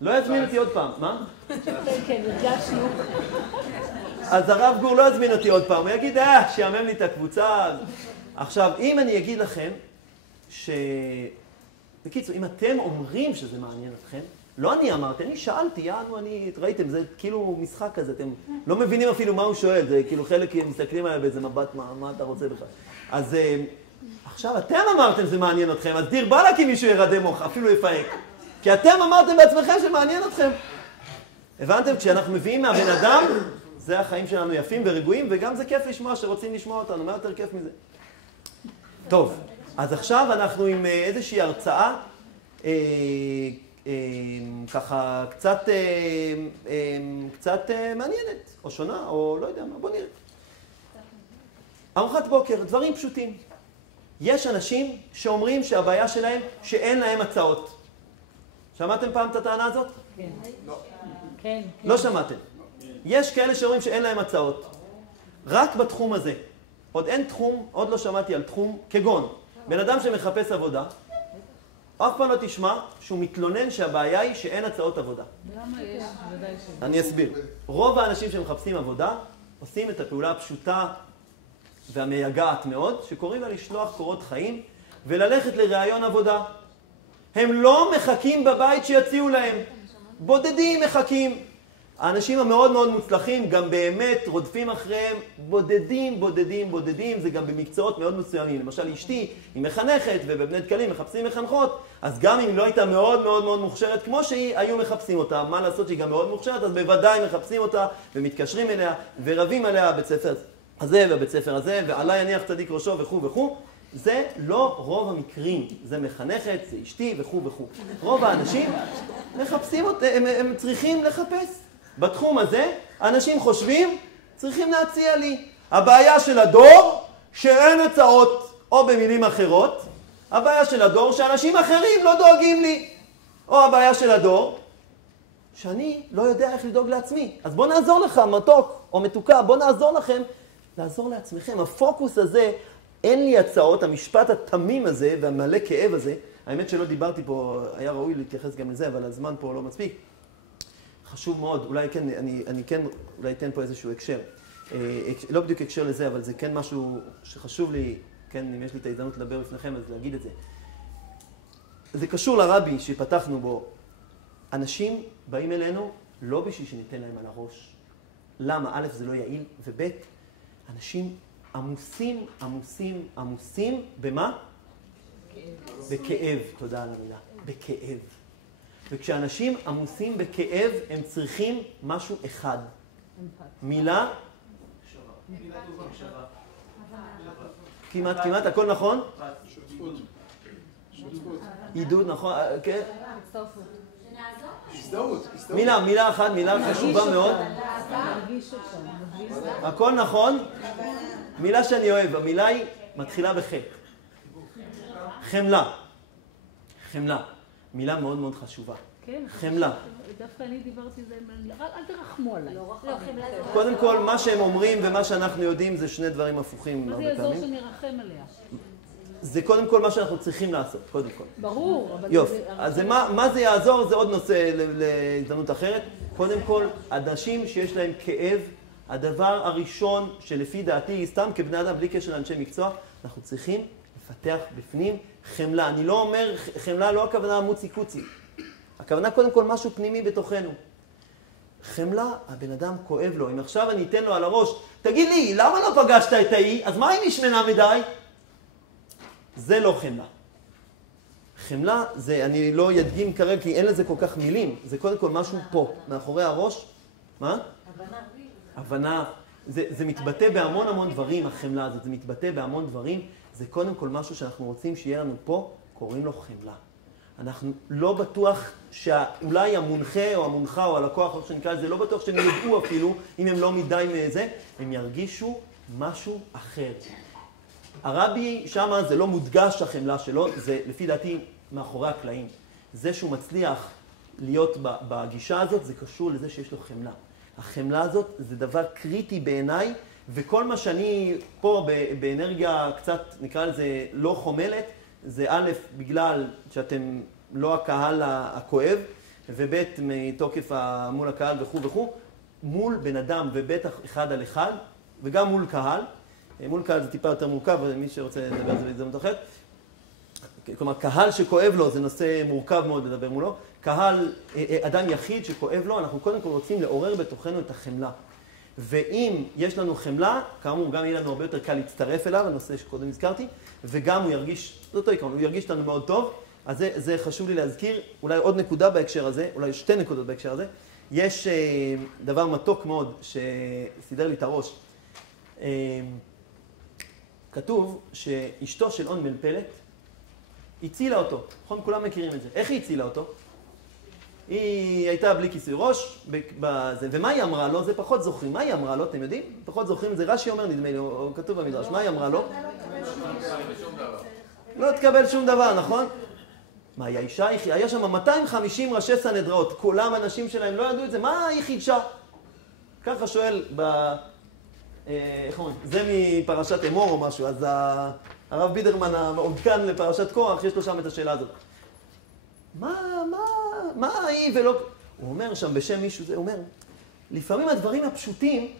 לא יזמין אותי עוד פעם. מה? כן, הרגשנו. אז הרב גור לא יזמין אותי עוד פעם. הוא יגיד, שיאמם לי את הקבוצה. עכשיו, אם אני אגיד לכם בקיצור, אם אתם אומרים שזה מעניין אתכם, לא אני אמרתי, אני שאלתי, ראיתם, זה כאילו משחק כזה, אתם לא מבינים אפילו מה הוא שואל, זה כאילו חלק מסתכלים עליו באיזה מבט, מה אתה רוצה בכלל. אז עכשיו אתם אמרתם שזה מעניין אתכם, אז דיר באלק אם מישהו ירדם מוח, אפילו יפהק. כי אתם אמרתם בעצמכם שמעניין אתכם. הבנתם? כשאנחנו מביאים מהבן אדם, זה החיים שלנו יפים ורגועים, וגם זה כיף לשמוע שרוצים לשמוע אותנו, מה יותר כיף מזה? טוב, אז עכשיו אנחנו עם איזושהי הרצאה, ככה קצת מעניינת, או שונה, או לא יודע מה, בוא נראה. ארוחת בוקר, דברים פשוטים. יש אנשים שאומרים שהבעיה שלהם שאין להם הצעות. שמעתם פעם את הטענה הזאת? כן. לא. כן. לא שמעתם. יש כאלה שאומרים שאין להם הצעות. רק בתחום הזה. עוד אין תחום, עוד לא שמעתי על תחום, כגון. בן אדם שמחפש עבודה, אף פעם לא תשמע שהוא מתלונן שהבעיה היא שאין הצעות עבודה. למה יש? ודאי ש... אני אסביר. רוב האנשים שמחפשים עבודה עושים את הפעולה הפשוטה והמייגעת מאוד, שקוראים לה לשלוח קורות חיים וללכת לראיון עבודה. הם לא מחכים בבית שיציעו להם. בודדים מחכים. האנשים המאוד מאוד מוצלחים גם באמת רודפים אחריהם בודדים, זה גם במקצועות מאוד מסוימים. למשל אשתי היא מחנכת ובבני דקלים מחפשים מחנכות, אז גם אם היא לא הייתה מאוד מאוד מאוד מוכשרת כמו שהיא, היו מחפשים אותה. מה לעשות שהיא גם מאוד מוכשרת, אז בוודאי מחפשים אותה ומתקשרים אליה ורבים עליה בית ספר הזה ובית ספר הזה, ועלי יניח צדיק ראשו וכו'. זה לא רוב המקרים, זה מחנכת, זה אשתי וכו'. רוב האנשים מחפשים אותה, הם צריכים לחפש. בתחום הזה, אנשים חושבים, צריכים להציע לי. הבעיה של הדור, שאין הצעות, או במילים אחרות, הבעיה של הדור, שאנשים אחרים לא דואגים לי. או הבעיה של הדור, שאני לא יודע איך לדאוג לעצמי. אז בוא נעזור לך, מתוק או מתוקה, בוא נעזור לכם, לעזור לעצמכם. הפוקוס הזה, אין לי הצעות, המשפט התמים הזה והמלא כאב הזה, האמת שלא דיברתי פה, היה ראוי להתייחס גם לזה, אבל הזמן פה לא מספיק. חשוב מאוד, אולי כן, אני כן, אולי אתן פה איזשהו הקשר. לא בדיוק הקשר לזה, אבל זה כן משהו שחשוב לי, כן, אם יש לי את ההזדמנות לדבר בפניכם, אז להגיד את זה. זה קשור לרבי שפתחנו בו. אנשים באים אלינו לא בשביל שניתן להם על הראש. למה? א', זה לא יעיל, וב', אנשים עמוסים במה? בכאב, תודה על המילה. בכאב. וכשאנשים עמוסים בכאב, הם צריכים משהו אחד. מילה? כמעט, הכל נכון? עידוד, נכון? כן? מילה אחת, מילה חשובה מאוד. הכל נכון? מילה שאני אוהב, המילה היא מתחילה בחטא. חמלה. חמלה. מילה מאוד מאוד חשובה. חמלה. דווקא אני דיברתי זה, אל תרחמו עליי. קודם כל, מה שהם אומרים ומה שאנחנו יודעים זה שני דברים הפוכים. מה זה יעזור שנרחם עליה? זה קודם כל מה שאנחנו צריכים לעשות, קודם כל. ברור, אבל... יופי. אז מה זה יעזור? זה עוד נושא להזדמנות אחרת. קודם כל, אנשים שיש להם כאב, הדבר הראשון שלפי דעתי, סתם כבני אדם, בלי קשר לאנשי מקצוע, אנחנו צריכים לפתח בפנים חמלה. אני לא אומר, חמלה לא הכוונה מוצי קוצי. הכוונה קודם כל משהו פנימי בתוכנו. חמלה, הבן אדם כואב לו. אם עכשיו אני אתן לו על הראש, תגיד לי, למה לא פגשת את האי? אז מה אם היא שמנה מדי? זה לא חמלה. חמלה זה, אני לא ידגים כרגע כי אין לזה כל כך מילים. זה קודם כל משהו פה, מאחורי הראש. מה? הבנה. זה מתבטא בהמון המון דברים, החמלה הזאת. זה מתבטא בהמון דברים. זה קודם כל משהו שאנחנו רוצים שיהיה לנו פה, קוראים לו חמלה. אנחנו לא בטוח שאולי המונחה או המונחה או הלקוח, או שנקרא לזה, לא בטוח שהם ידעו אפילו, אם הם לא מדי מזה, הם ירגישו משהו אחר. הרבי שמה זה לא מודגש החמלה שלו, זה לפי דעתי מאחורי הקלעים. זה שהוא מצליח להיות בגישה הזאת, זה קשור לזה שיש לו חמלה. החמלה הזאת זה דבר קריטי בעיניי, וכל מה שאני פה באנרגיה קצת, נקרא לזה, לא חומלת, זה א', בגלל שאתם לא הקהל הכואב, וב', מתוקף מול הקהל וכו', מול בן אדם ובטח אחד על אחד, וגם מול קהל. מול קהל זה טיפה יותר מורכב, מי שרוצה לדבר על זה בהזדמנות אחרת. כלומר, קהל שכואב לו זה נושא מורכב מאוד לדבר מולו. קהל, אדם יחיד שכואב לו, אנחנו קודם כל רוצים לעורר בתוכנו את החמלה. ואם יש לנו חמלה, כאמור, גם יהיה לנו הרבה יותר קל להצטרף אליו, הנושא שקודם הזכרתי, וגם הוא ירגיש, זה אותו עיקרון, הוא ירגיש לנו מאוד טוב. אז זה חשוב לי להזכיר, אולי עוד נקודה בהקשר הזה, אולי שתי נקודות בהקשר הזה. יש דבר מתוק מאוד שסידר לי את הראש. כתוב שאשתו של און מלפלת הצילה אותו. נכון? כולם מכירים את זה. איך היא הצילה אותו? היא הייתה בלי כיסוי ראש, ומה היא אמרה לו? זה פחות זוכרים. מה היא אמרה לו? אתם יודעים? פחות זוכרים את זה. רש"י אומר, נדמה לי, או כתוב במדרש. מה היא אמרה לו? לא תקבל שום דבר, נכון? מה, היא האישה? היה שם 250 ראשי סנהדריות. כולם אנשים שלהם לא ידעו את זה. מה היא חידשה? ככה שואל איך אומרים? זה מפרשת אמור או משהו. אז הרב בידרמן המעודכן לפרשת קורח, יש לו שם את השאלה הזאת. מה היא ולא... הוא אומר שם בשם מישהו, הוא אומר, לפעמים הדברים הפשוטים,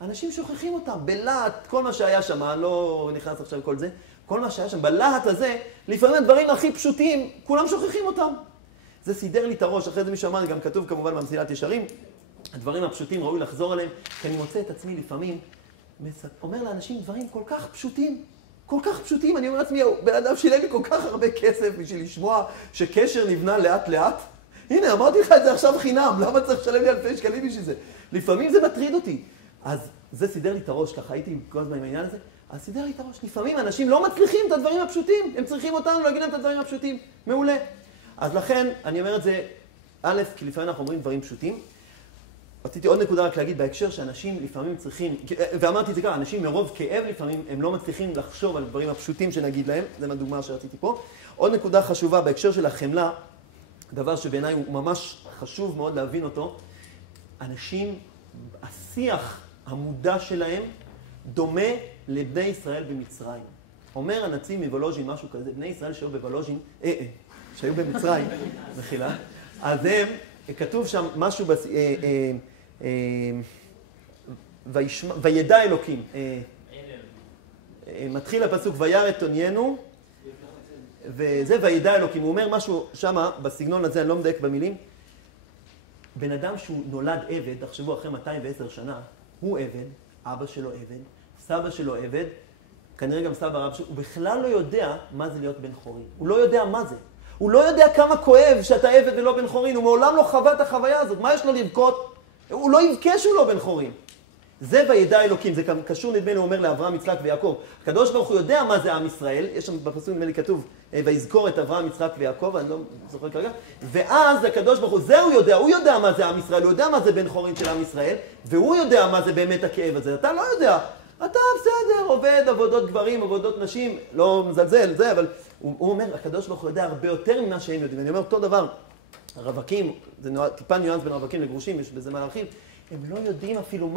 אנשים שוכחים אותם. בלהט, כל מה שהיה שם, לא נכנס עכשיו לכל זה, כל מה שהיה שם, בלהט הזה, לפעמים הדברים הכי פשוטים, כולם שוכחים אותם. זה סידר לי את הראש, אחרי זה מי שאמר, גם כתוב כמובן במסילת ישרים, הדברים הפשוטים ראוי לחזור עליהם, כי אני מוצא את עצמי לפעמים, אומר לאנשים דברים כל כך פשוטים, כל כך פשוטים, אני אומר לעצמי, בן אדם שילם לי כל כך הרבה כסף בשביל לשמוע שקשר נבנה לאט לאט. הנה, אמרתי לך את זה עכשיו חינם, למה צריך לשלם לי אלפי שקלים בשביל זה? לפעמים זה מטריד אותי. אז זה סידר לי את הראש, ככה הייתי כל הזמן עם העניין הזה, אז סידר לי את הראש. לפעמים אנשים לא מצליחים את הדברים הפשוטים, הם צריכים אותנו להגיד להם את הדברים הפשוטים. מעולה. אז לכן, אני אומר את זה, א', כי לפעמים אנחנו אומרים דברים פשוטים. רציתי עוד נקודה רק להגיד בהקשר שאנשים לפעמים צריכים, ואמרתי את זה ככה, אנשים מרוב כאב לפעמים הם לא מצליחים לחשוב על דברים הפשוטים שנגיד להם, זה מהדוגמה שרציתי פה. עוד נקודה חשובה בהקשר של החמלה, דבר שבעיניי הוא ממש חשוב מאוד להבין אותו, אנשים, השיח המודע שלהם דומה לבני ישראל במצרים. אומר הנציב מוולוז'ין משהו כזה, בני ישראל שהיו בוולוז'ין, שהיו במצרים, מחילה, אז הם, כתוב שם משהו, וידע אלוקים. מתחיל הפסוק, וירא את עניינו, וזה וידע אלוקים. הוא אומר משהו שם, בסגנון הזה, אני לא מדייק במילים. בן אדם שהוא נולד עבד, תחשבו אחרי 210 שנה, הוא עבד, אבא שלו עבד, סבא שלו עבד, כנראה גם סבא רב, הוא בכלל לא יודע מה זה להיות בן חורין. הוא לא יודע מה זה. הוא לא יודע כמה כואב שאתה עבד ולא בן חורין. הוא מעולם לא חווה את החוויה הזאת. מה יש לו לבכות? הוא לא יבכה שהוא לא בן חורין. זה וידע אלוקים. זה קשור נדמה לי, הוא אומר לאברהם, יצחק ויעקב. הקדוש ברוך הוא יודע מה זה עם ישראל. יש שם בפסוק נדמה לי כתוב, ויזכור את אברהם, יצחק ויעקב, אני לא זוכר כרגע. ואז הקדוש ברוך הוא, זה הוא יודע מה זה עם ישראל, הוא יודע מה זה בן חורין של עם ישראל, והוא יודע מה זה באמת הכאב הזה. אתה לא יודע. אתה בסדר, עובד עבודות גברים, עבודות נשים, לא מזלזל, זה, אבל הוא אומר, הקדוש ברוך הוא יודע הרבה יותר ממה שהם יודעים. אני אומר, אותו דבר, הרווקים, זה טיפה ניואנס בין רווקים לגרושים, יש בזה מה להרחיב, הם לא יודעים אפילו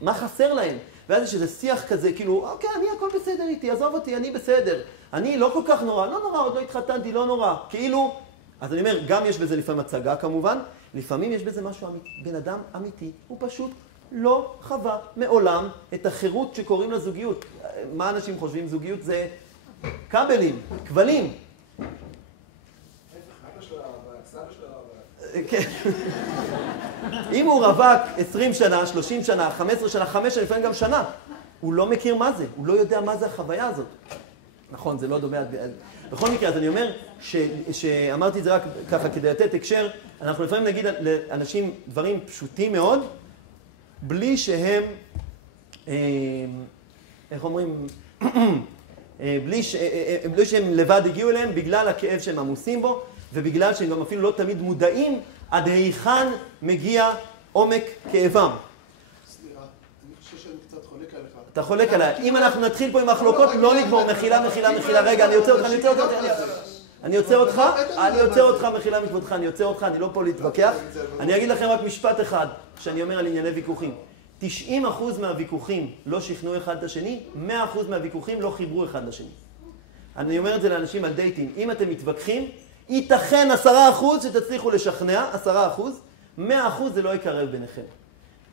מה חסר להם. ואז יש איזה שיח כזה, כאילו, אוקיי, אני הכל בסדר איתי, עזוב אותי, אני בסדר. אני לא כל כך נורא, לא נורא, עוד לא התחתנתי, לא נורא. כאילו, אז אני אומר, גם יש בזה לפעמים הצגה כמובן, לפעמים יש בזה משהו אמיתי. בן אדם אמיתי, הוא פשוט לא חווה מעולם את החירות שקוראים לה זוגיות. מה אנשים חושבים? זוגיות זה כבלים, כבלים. כן. אם הוא רווק 20 שנה, 30 שנה, 15 שנה, 5 שנה, לפעמים גם שנה, הוא לא מכיר מה זה, הוא לא יודע מה זה החוויה הזאת. נכון, זה לא דומה. בכל מקרה, אז אני אומר שאמרתי את זה רק ככה כדי לתת הקשר, אנחנו לפעמים נגיד לאנשים דברים פשוטים מאוד, בלי שהם, איך אומרים, בלי שהם לבד הגיעו אליהם, בגלל הכאב שהם עמוסים בו, ובגלל שהם גם אפילו לא תמיד מודעים עד היכן מגיע עומק כאבם. סליחה, אני חושב שאני קצת חולק עליך. אתה חולק עליי. אם אנחנו נתחיל פה עם מחלוקות, לא נגמור. מחילה. רגע, אני עוצר אותך, מחילה מכבודך, אני לא פה להתווכח. אני אגיד לכם רק משפט אחד, שאני אומר על ענייני ויכוחים. 90% מהוויכוחים לא שכנעו אחד את השני, 100% מהוויכוחים לא חיברו אחד לשני. אני אומר את זה לאנשים על דייטים. אם אתם מתווכחים, ייתכן 10% שתצליחו לשכנע, 10%, 100% זה לא יקרב ביניכם.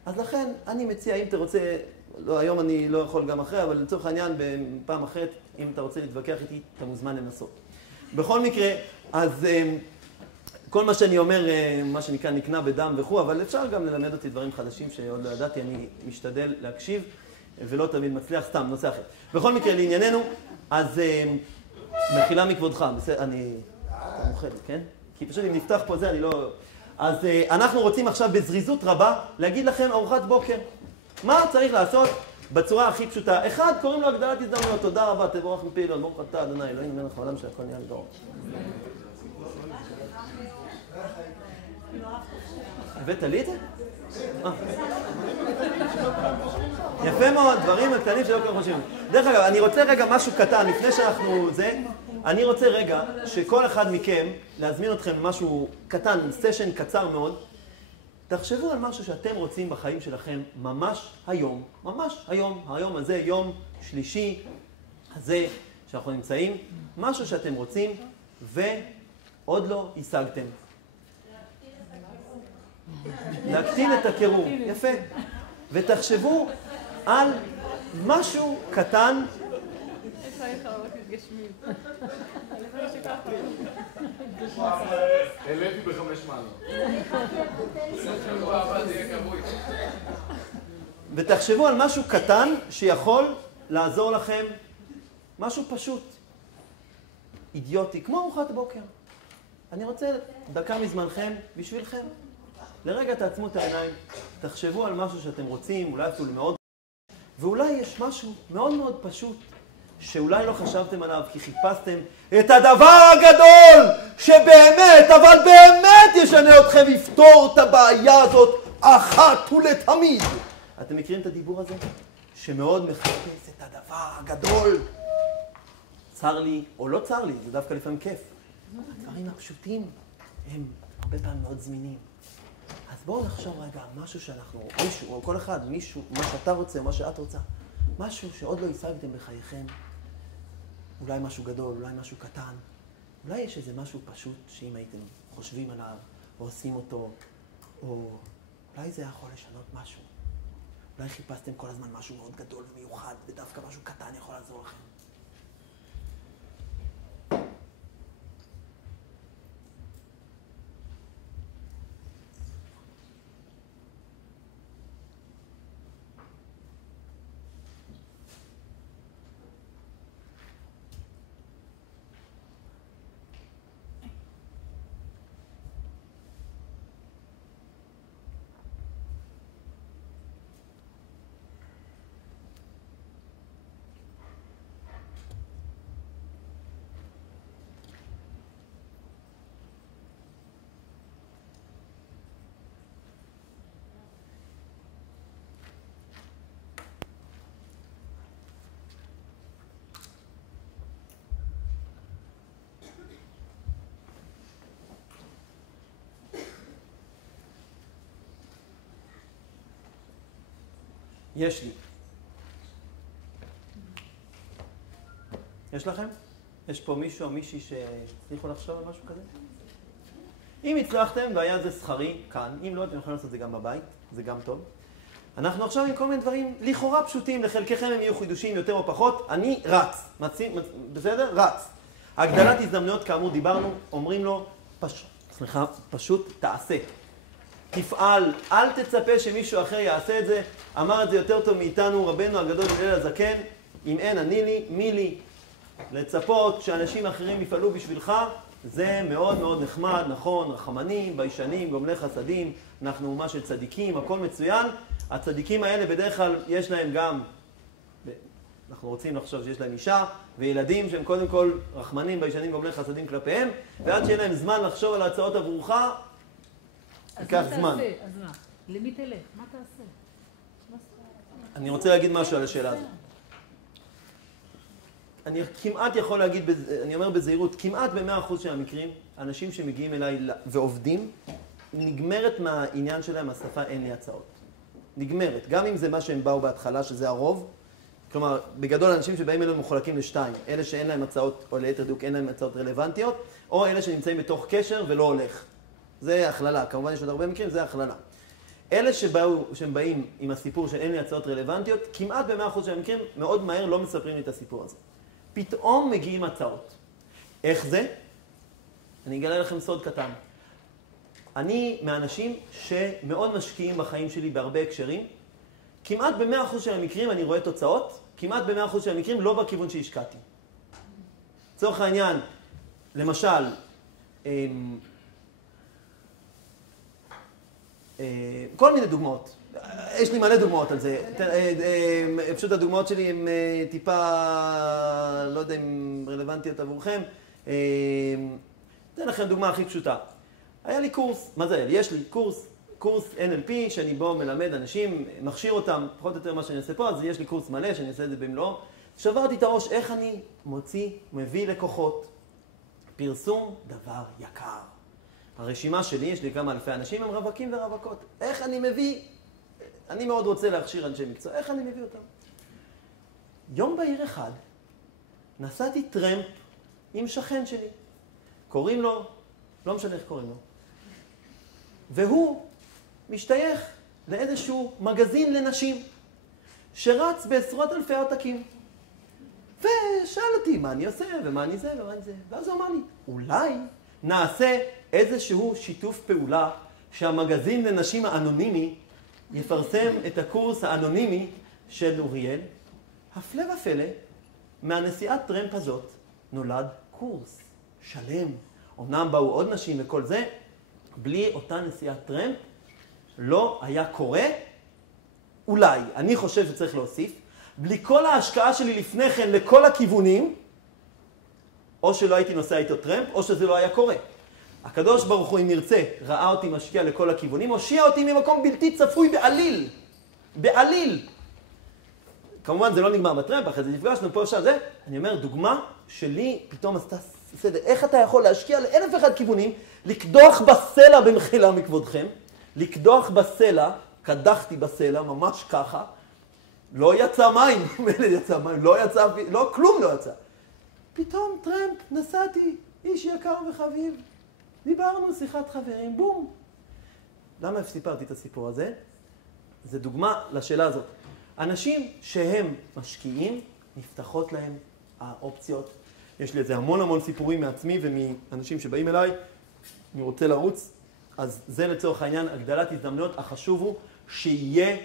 אז לכן, אני מציע, אם אתה רוצה, לא, היום אני לא יכול גם אחרי, אבל לצורך העניין, בפעם אחרת, אם אתה רוצה להתווכח איתי, אתה מוזמן לנסות. בכל מקרה, אז כל מה שאני אומר, מה שנקרא נקנה בדם וכו', אבל אפשר גם ללמד אותי דברים חדשים שעוד לא ידעתי, אני משתדל להקשיב, ולא תמיד מצליח, סתם, נושא אחר. בכל מקרה, לענייננו, אז מחילה מכבודך, בסדר, אני מוכן, כן? כי פשוט אם נפתח פה זה, אני לא... אז אנחנו רוצים עכשיו בזריזות רבה להגיד לכם ארוחת בוקר. מה צריך לעשות בצורה הכי פשוטה? אחד, קוראים לו הגדלת הזדמנויות. תודה רבה, תבורך מפי אילון, ברוך אתה, אדוני, אלוהים מלך העולם שהכל נהיה לדור. הבאת לי את זה? יפה מאוד, דברים הקטנים שלא כולם חושבים. דרך אגב, אני רוצה רגע משהו קטן, לפני שאנחנו זה, אני רוצה רגע שכל אחד מכם, להזמין אתכם למשהו קטן, סשן קצר מאוד, תחשבו על משהו שאתם רוצים בחיים שלכם ממש היום, היום הזה, יום שלישי הזה שאנחנו נמצאים, משהו שאתם רוצים ועוד לא השגתם. להקטין את הקירור, יפה. ותחשבו על משהו קטן. העליתי ב5 מעלות. ותחשבו על משהו קטן שיכול לעזור לכם, משהו פשוט, אידיוטי, כמו ארוחת בוקר. אני רוצה דקה מזמנכם בשבילכם. לרגע תעצמו את העיניים, תחשבו על משהו שאתם רוצים, אולי אפילו מאוד, ואולי יש משהו מאוד מאוד פשוט, שאולי לא חשבתם עליו, כי חיפשתם את הדבר הגדול, שבאמת, אבל באמת ישנה אתכם, יפתור את הבעיה הזאת אחת ולתמיד. אתם מכירים את הדיבור הזה? שמאוד מחפש את הדבר הגדול. צר לי, או לא צר לי, זה דווקא לפעמים כיף. הדברים הפשוטים הם הרבה פעמים מאוד זמינים. אז בואו נחשוב רגע, משהו שאנחנו, מישהו, או כל אחד, מישהו, מה שאתה רוצה, מה שאת רוצה, משהו שעוד לא השגתם בחייכם, אולי משהו גדול, אולי משהו קטן, אולי יש איזה משהו פשוט שאם הייתם חושבים עליו, או עושים אותו, או אולי זה יכול לשנות משהו. אולי חיפשתם כל הזמן משהו מאוד גדול ומיוחד, ודווקא משהו קטן יכול לעזור לכם. יש לי. יש לכם? יש פה מישהו או מישהי שהצליחו לחשוב על משהו כזה? אם הצלחתם והיה זה שכרי כאן, אם לא, אתם יכולים לעשות את זה גם בבית, זה גם טוב. אנחנו עכשיו עם כל מיני דברים לכאורה פשוטים, לחלקכם הם יהיו חידושים יותר או פחות, אני רץ, בסדר? רץ. הגדלת הזדמנויות, כאמור דיברנו, אומרים לו, פשוט תעשה. תפעל, אל תצפה שמישהו אחר יעשה את זה, אמר את זה יותר טוב מאיתנו, רבנו הגדול הלל הזקן, אם אין אני לי, מי לי? לצפות שאנשים אחרים יפעלו בשבילך, זה מאוד מאוד נחמד, נכון, רחמנים, ביישנים, גומלי חסדים, אנחנו אומה של צדיקים, הכל מצוין. הצדיקים האלה בדרך כלל יש להם גם, אנחנו רוצים לחשוב שיש להם אישה וילדים שהם קודם כל רחמנים, ביישנים, גומלי חסדים כלפיהם, ועד שיהיה להם זמן לחשוב על ההצעות עבורך, ייקח זמן. אז מה? למי תלך? מה תעשה? אני רוצה להגיד משהו על השאלה הזאת. אני כמעט יכול להגיד, אני אומר בזהירות, כמעט ב100% של המקרים, אנשים שמגיעים אליי ועובדים, נגמרת מהעניין שלהם השפה אין לי הצעות. נגמרת. גם אם זה מה שהם באו בהתחלה, שזה הרוב, כלומר, בגדול אנשים שבאים אלינו מחולקים לשתיים, אלה שאין להם הצעות, או ליתר דיוק אין להם הצעות רלוונטיות, או אלה שנמצאים בתוך קשר ולא הולך. זה הכללה. כמובן יש עוד הרבה מקרים, זה הכללה. אלה שהם באים עם הסיפור שאין לי הצעות רלוונטיות, כמעט ב100% של המקרים, מאוד מהר לא מספרים לי את הסיפור הזה. פתאום מגיעים הצעות. איך זה? אני אגלה לכם סוד קטן. אני מאנשים שמאוד משקיעים בחיים שלי בהרבה הקשרים. כמעט ב100% של המקרים אני רואה תוצאות, כמעט ב100% של המקרים לא בכיוון שהשקעתי. לצורך העניין, למשל, כל מיני דוגמאות. יש לי מלא דוגמאות על זה. פשוט הדוגמאות שלי הן טיפה, לא יודע אם רלוונטיות עבורכם. אתן לכם דוגמה הכי פשוטה. היה לי קורס, מה זה היה לי? יש לי קורס NLP שאני בו מלמד אנשים, מכשיר אותם, פחות או יותר מה שאני עושה פה, אז יש לי קורס מלא שאני עושה את זה במלואו. שברתי את הראש, איך אני מביא לקוחות. פרסום דבר יקר. הרשימה שלי, יש לי כמה אלפי אנשים, הם רווקים ורווקות. איך אני מביא? אני מאוד רוצה להכשיר אנשי מקצוע. איך אני מביא אותם? יום בהיר אחד, נסעתי טרמפ עם שכן שלי. קוראים לו, לא משנה איך קוראים לו. והוא משתייך לאיזשהו מגזין לנשים, שרץ בעשרות אלפי עותקים. ושאל אותי מה אני עושה, ומה אני זה, ומה אני זה. ואז הוא אמר לי, אולי נעשה איזשהו שיתוף פעולה שהמגזין לנשים האנונימי יפרסם את הקורס האנונימי של אוריאל. הפלא ופלא, מהנסיעת טרמפ הזאת נולד קורס שלם. אמנם באו עוד נשים וכל זה, בלי אותה נסיעת טרמפ לא היה קורה. אולי, אני חושב שצריך להוסיף, בלי כל ההשקעה שלי לפני כן לכל הכיוונים, או שלא הייתי נוסע איתו טרמפ, או שזה לא היה קורה. הקדוש ברוך הוא, אם ירצה, ראה אותי משקיע לכל הכיוונים, הושיע אותי ממקום בלתי צפוי בעליל. בעליל. כמובן זה לא נגמר בטרמפ, אחרי זה נפגשנו פה עכשיו זה. אני אומר, דוגמה שלי פתאום עשתה סדר. איך אתה יכול להשקיע לאלף ואחד כיוונים, לקדוח בסלע במחילה מכבודכם, לקדוח בסלע, קדחתי בסלע, ממש ככה, לא יצא מים, יצא מים, לא יצא, לא, כלום לא יצא. פתאום טרמפ, נסעתי, איש יקר וחביב, דיברנו, שיחת חברים, בום. למה סיפרתי את הסיפור הזה? זה דוגמה לשאלה הזאת. אנשים שהם משקיעים, נפתחות להם האופציות. יש לי איזה המון סיפורים מעצמי ומאנשים שבאים אליי, אני רוצה לרוץ, אז זה לצורך העניין, הגדלת הזדמנויות. החשוב הוא שיהיה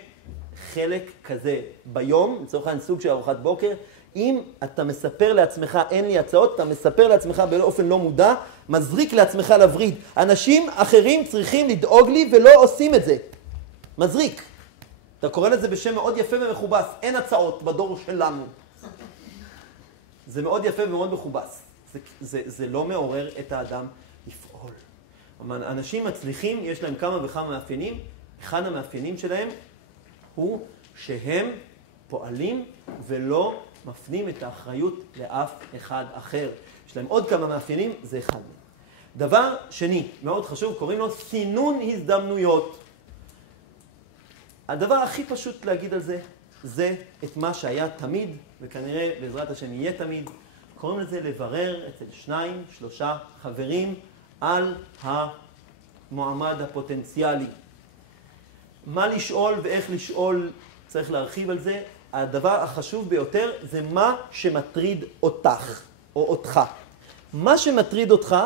חלק כזה ביום, לצורך העניין סוג של ארוחת בוקר. אם אתה מספר לעצמך, אין לי הצעות, אתה מספר לעצמך באופן לא מודע, מזריק לעצמך לווריד. אנשים אחרים צריכים לדאוג לי ולא עושים את זה. מזריק. אתה קורא לזה בשם מאוד יפה ומכובס, אין הצעות בדור שלנו. זה מאוד יפה ומאוד מכובס. זה לא מעורר את האדם לפעול. אנשים מצליחים, יש להם כמה וכמה מאפיינים. אחד המאפיינים שלהם הוא שהם פועלים ולא מפנים את האחריות לאף אחד אחר. יש להם עוד כמה מאפיינים, זה אחד. דבר שני, מאוד חשוב, קוראים לו סינון הזדמנויות. הדבר הכי פשוט להגיד על זה, זה את מה שהיה תמיד, וכנראה בעזרת השם יהיה תמיד. קוראים לזה לברר אצל 2-3 חברים על המועמד הפוטנציאלי. מה לשאול ואיך לשאול, צריך להרחיב על זה. הדבר החשוב ביותר זה מה שמטריד אותך או אותך. מה שמטריד אותך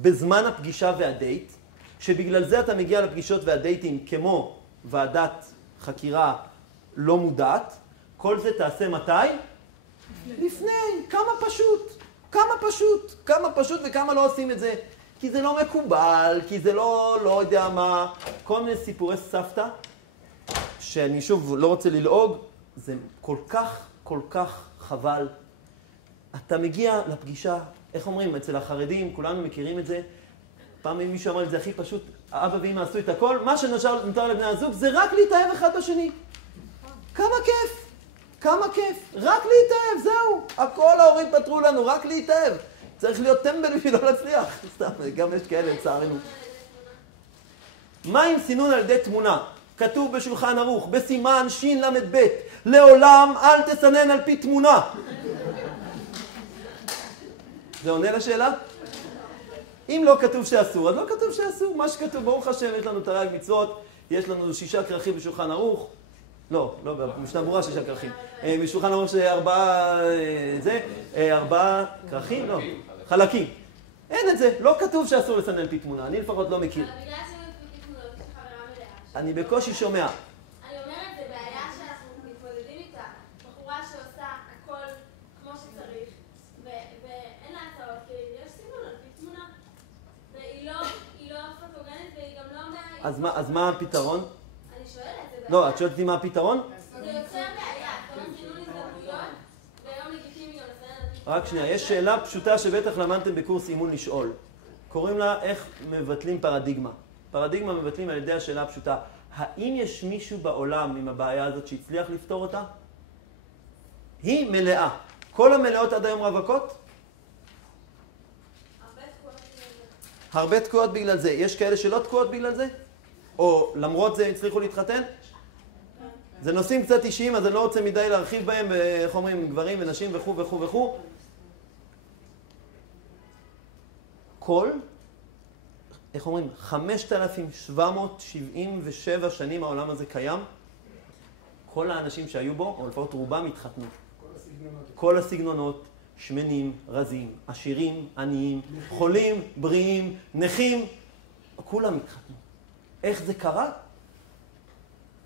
בזמן הפגישה והדייט, שבגלל זה אתה מגיע לפגישות והדייטים כמו ועדת חקירה לא מודעת, כל זה תעשה מתי? לפני. כמה פשוט וכמה לא עושים את זה. כי זה לא מקובל, כי זה לא יודע מה, כל מיני סיפורי סבתא, שאני שוב לא רוצה ללעוג, זה כל כך חבל. אתה מגיע לפגישה, איך אומרים, אצל החרדים, כולנו מכירים את זה, פעם מישהו אמר לי, זה הכי פשוט, אבא ואמא עשו את הכל, מה שנותר לבני הזוג זה רק להתאהב אחד בשני. כמה כיף, רק להתאהב, זהו. הכל ההורים פתרו לנו, רק להתאהב. צריך להיות טמבל בשביל לא להצליח. סתם, גם יש כאלה, לצערנו. מה עם סינון על ידי תמונה? כתוב בשולחן ערוך, בסימן של"ב, לעולם אל תסנן על פי תמונה. זה עונה לשאלה? אם לא כתוב שאסור, אז לא כתוב שאסור. מה שכתוב, ברוך השם, יש לנו תרי"ג מצוות, יש לנו 6 כרכים בשולחן ערוך. לא, במשנה ברורה 6 כרכים. בשולחן ערוך זה 4 כרכים? לא, חלקים. אין את זה, לא כתוב שאסור לסנן על פי תמונה, אני לפחות לא מכיר. אבל בגלל שמפי תמונות יש לך חברה מלאה. אני בקושי שומע. אני אומרת, זה בעיה שאנחנו מתמודדים איתה. בחורה שעושה הכל כמו שצריך, ואין לה הצעות, כי יש סימון על פי תמונה. והיא לא פוטוגנית והיא גם לא... אז מה הפתרון? אני שואלת, זה בעיה. לא, את שואלת אותי מה הפתרון? זה יוצר בעיה. אתה אומר סינון הזדמנויות, והיום לגיטימי גם לסנן על פי תמונה. רק שנייה, יש שאלה פשוטה שבטח למדתם בקורס אימון לשאול. קוראים לה איך מבטלים פרדיגמה. פרדיגמה מבטלים על ידי השאלה הפשוטה. האם יש מישהו בעולם עם הבעיה הזאת שהצליח לפתור אותה? היא מלאה. כל המלאות עד היום רווקות? הרבה תקועות בגלל זה. יש כאלה שלא תקועות בגלל זה? או למרות זה הצליחו להתחתן? זה נושאים קצת אישיים, אז אני לא רוצה מדי להרחיב בהם, איך אומרים, גברים ונשים וכו'. כל, איך אומרים, 5,777 שנים העולם הזה קיים, כל האנשים שהיו בו, או לפחות רובם התחתנו. כל הסגנונות, שמנים, רזים, עשירים, עניים, חולים, בריאים, נכים, כולם התחתנו. איך זה קרה?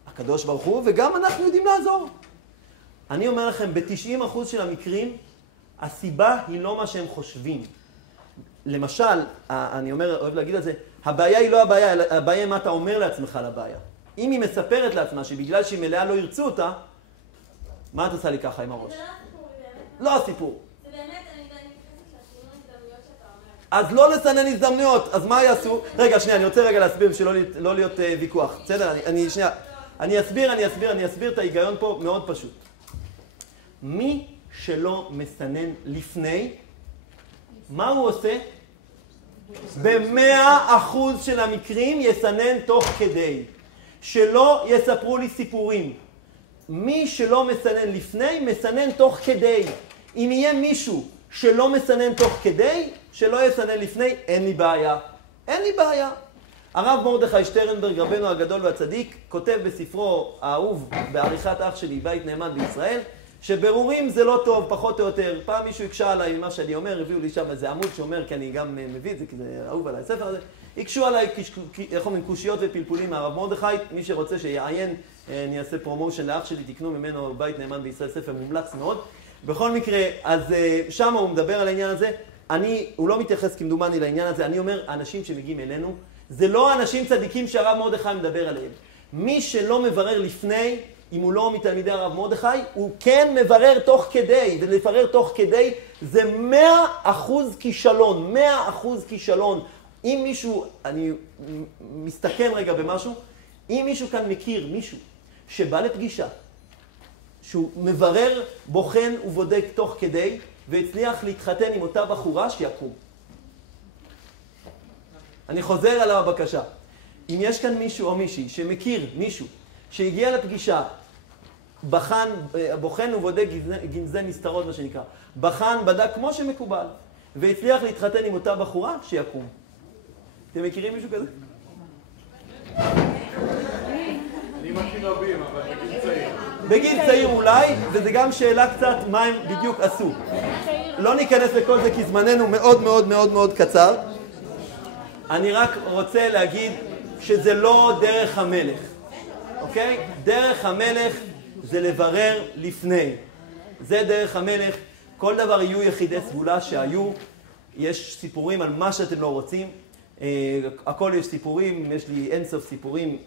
הקדוש ברוך הוא, וגם אנחנו יודעים לעזור. אני אומר לכם, ב-90% של המקרים, הסיבה היא לא מה שהם חושבים. למשל, אני אוהב להגיד על זה, הבעיה היא לא הבעיה, אלא הבעיה מה אתה אומר לעצמך על הבעיה. אם היא מספרת לעצמה שבגלל שהיא מלאה לא ירצו אותה, מה את עושה לי ככה עם הראש? זה לא הסיפור, באמת. לא הסיפור. זה באמת, אני מתייחסת לסינון הזדמנויות שאתה אומר. אז לא לסנן הזדמנויות, אז מה יעשו? רגע, שנייה, אני רוצה רגע להסביר בשביל לא להיות ויכוח. בסדר? אני אסביר את ההיגיון פה מאוד פשוט. מי שלא מסנן לפני, מה הוא עושה? ב100% של המקרים יסנן תוך כדי. שלא יספרו לי סיפורים. מי שלא מסנן לפני, מסנן תוך כדי. אם יהיה מישהו שלא מסנן תוך כדי, שלא יסנן לפני, אין לי בעיה. הרב מרדכי שטרנברג, רבנו הגדול והצדיק, כותב בספרו האהוב בעריכת אח שלי, בית נאמן בישראל, שברורים זה לא טוב, פחות או יותר. פעם מישהו יקשה עליי ממה שאני אומר, הביאו לי שם איזה עמוד שאומר, כי אני גם מביא את זה, כי זה אהוב עליי, הספר הזה. יקשו עליי, איך אומרים, קושיות ופלפולים מהרב מרדכי. מי שרוצה שיעיין, אני אעשה פרומושן לאח שלי, תקנו ממנו בית נאמן בישראל, ספר מומלץ מאוד. בכל מקרה, אז שם הוא מדבר על העניין הזה. הוא לא מתייחס כמדומני לעניין הזה. אני אומר, האנשים שמגיעים אלינו, זה לא אנשים צדיקים שהרב מרדכי מדבר עליהם. מי שלא מברר לפני, אם הוא לא מתלמידי הרב מרדכי, הוא כן מברר תוך כדי, ולברר תוך כדי זה 100% כישלון, 100% כישלון. אם מישהו, אני מסתכן רגע במשהו, אם מישהו כאן מכיר מישהו שבא לפגישה, שהוא מברר, בוחן ובודק תוך כדי, והצליח להתחתן עם אותה בחורה, שיקום. אני חוזר על הבקשה. אם יש כאן מישהו או מישהי שמכיר מישהו שהגיע לפגישה, בוחן ובודק גנזי נסתרות, מה שנקרא. בחן, בדק כמו שמקובל, והצליח להתחתן עם אותה בחורה, שיקום. אתם מכירים מישהו כזה? אני מכיר רבים, אבל בגיל צעיר. בגיל צעיר אולי, וזה גם שאלה קצת מה הם בדיוק עשו. לא ניכנס לכל זה כי זמננו מאוד מאוד מאוד מאוד קצר. אני רק רוצה להגיד שזה לא דרך המלך, אוקיי? דרך המלך זה לברר לפני. זה דרך המלך. כל דבר יהיו יחידי סגולה שהיו. יש סיפורים על מה שאתם לא רוצים. הכל יש סיפורים, יש לי אינסוף סיפורים.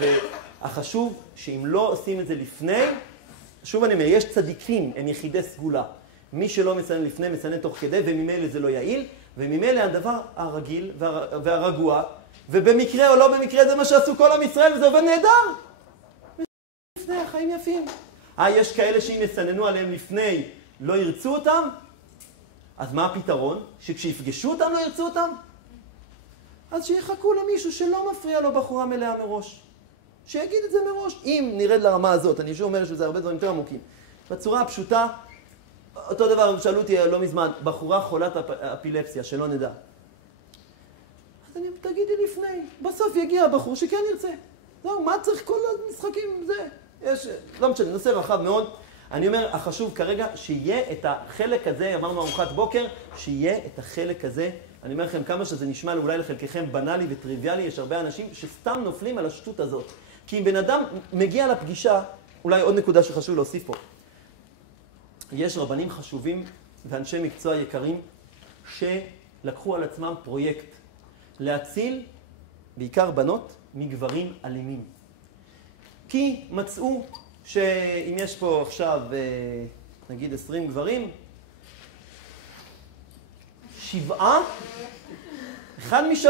והחשוב שאם לא עושים את זה לפני, שוב אני אומר, יש צדיקים, הם יחידי סגולה. מי שלא מסנן לפני, מסנן תוך כדי, וממילא זה לא יעיל. וממילא הדבר הרגיל והרגוע, ובמקרה או לא במקרה זה מה שעשו כל עם ישראל, וזה עובד נהדר. לפני החיים יפים. יש כאלה שאם יסננו עליהם לפני לא ירצו אותם, אז מה הפתרון? שכשיפגשו אותם לא ירצו אותם? אז שיחכו למישהו שלא מפריע לו בחורה מלאה מראש. שיגיד את זה מראש. אם נרד לרמה הזאת, אני שוב אומר שזה הרבה דברים יותר עמוקים. בצורה הפשוטה, אותו דבר, שאלו אותי לא מזמן, בחורה חולת אפילפסיה, שלא נדע. אז אני תגידי לפני, בסוף יגיע הבחור שכן ירצה. זהו, מה צריך כל המשחקים עם זה? לא משנה, נושא רחב מאוד. אני אומר, החשוב כרגע שיהיה את החלק הזה, אמרנו ארוחת בוקר, שיהיה את החלק הזה. אני אומר לכם כמה שזה נשמע אולי לחלקכם בנאלי וטריוויאלי, יש הרבה אנשים שסתם נופלים על השטות הזאת. כי אם בן אדם מגיע לפגישה, אולי עוד נקודה שחשוב להוסיף פה. יש רבנים חשובים ואנשי מקצוע יקרים שלקחו על עצמם פרויקט להציל בעיקר בנות מגברים אלימים. כי מצאו שאם יש פה עכשיו נגיד 20 גברים, 7, 1 מ3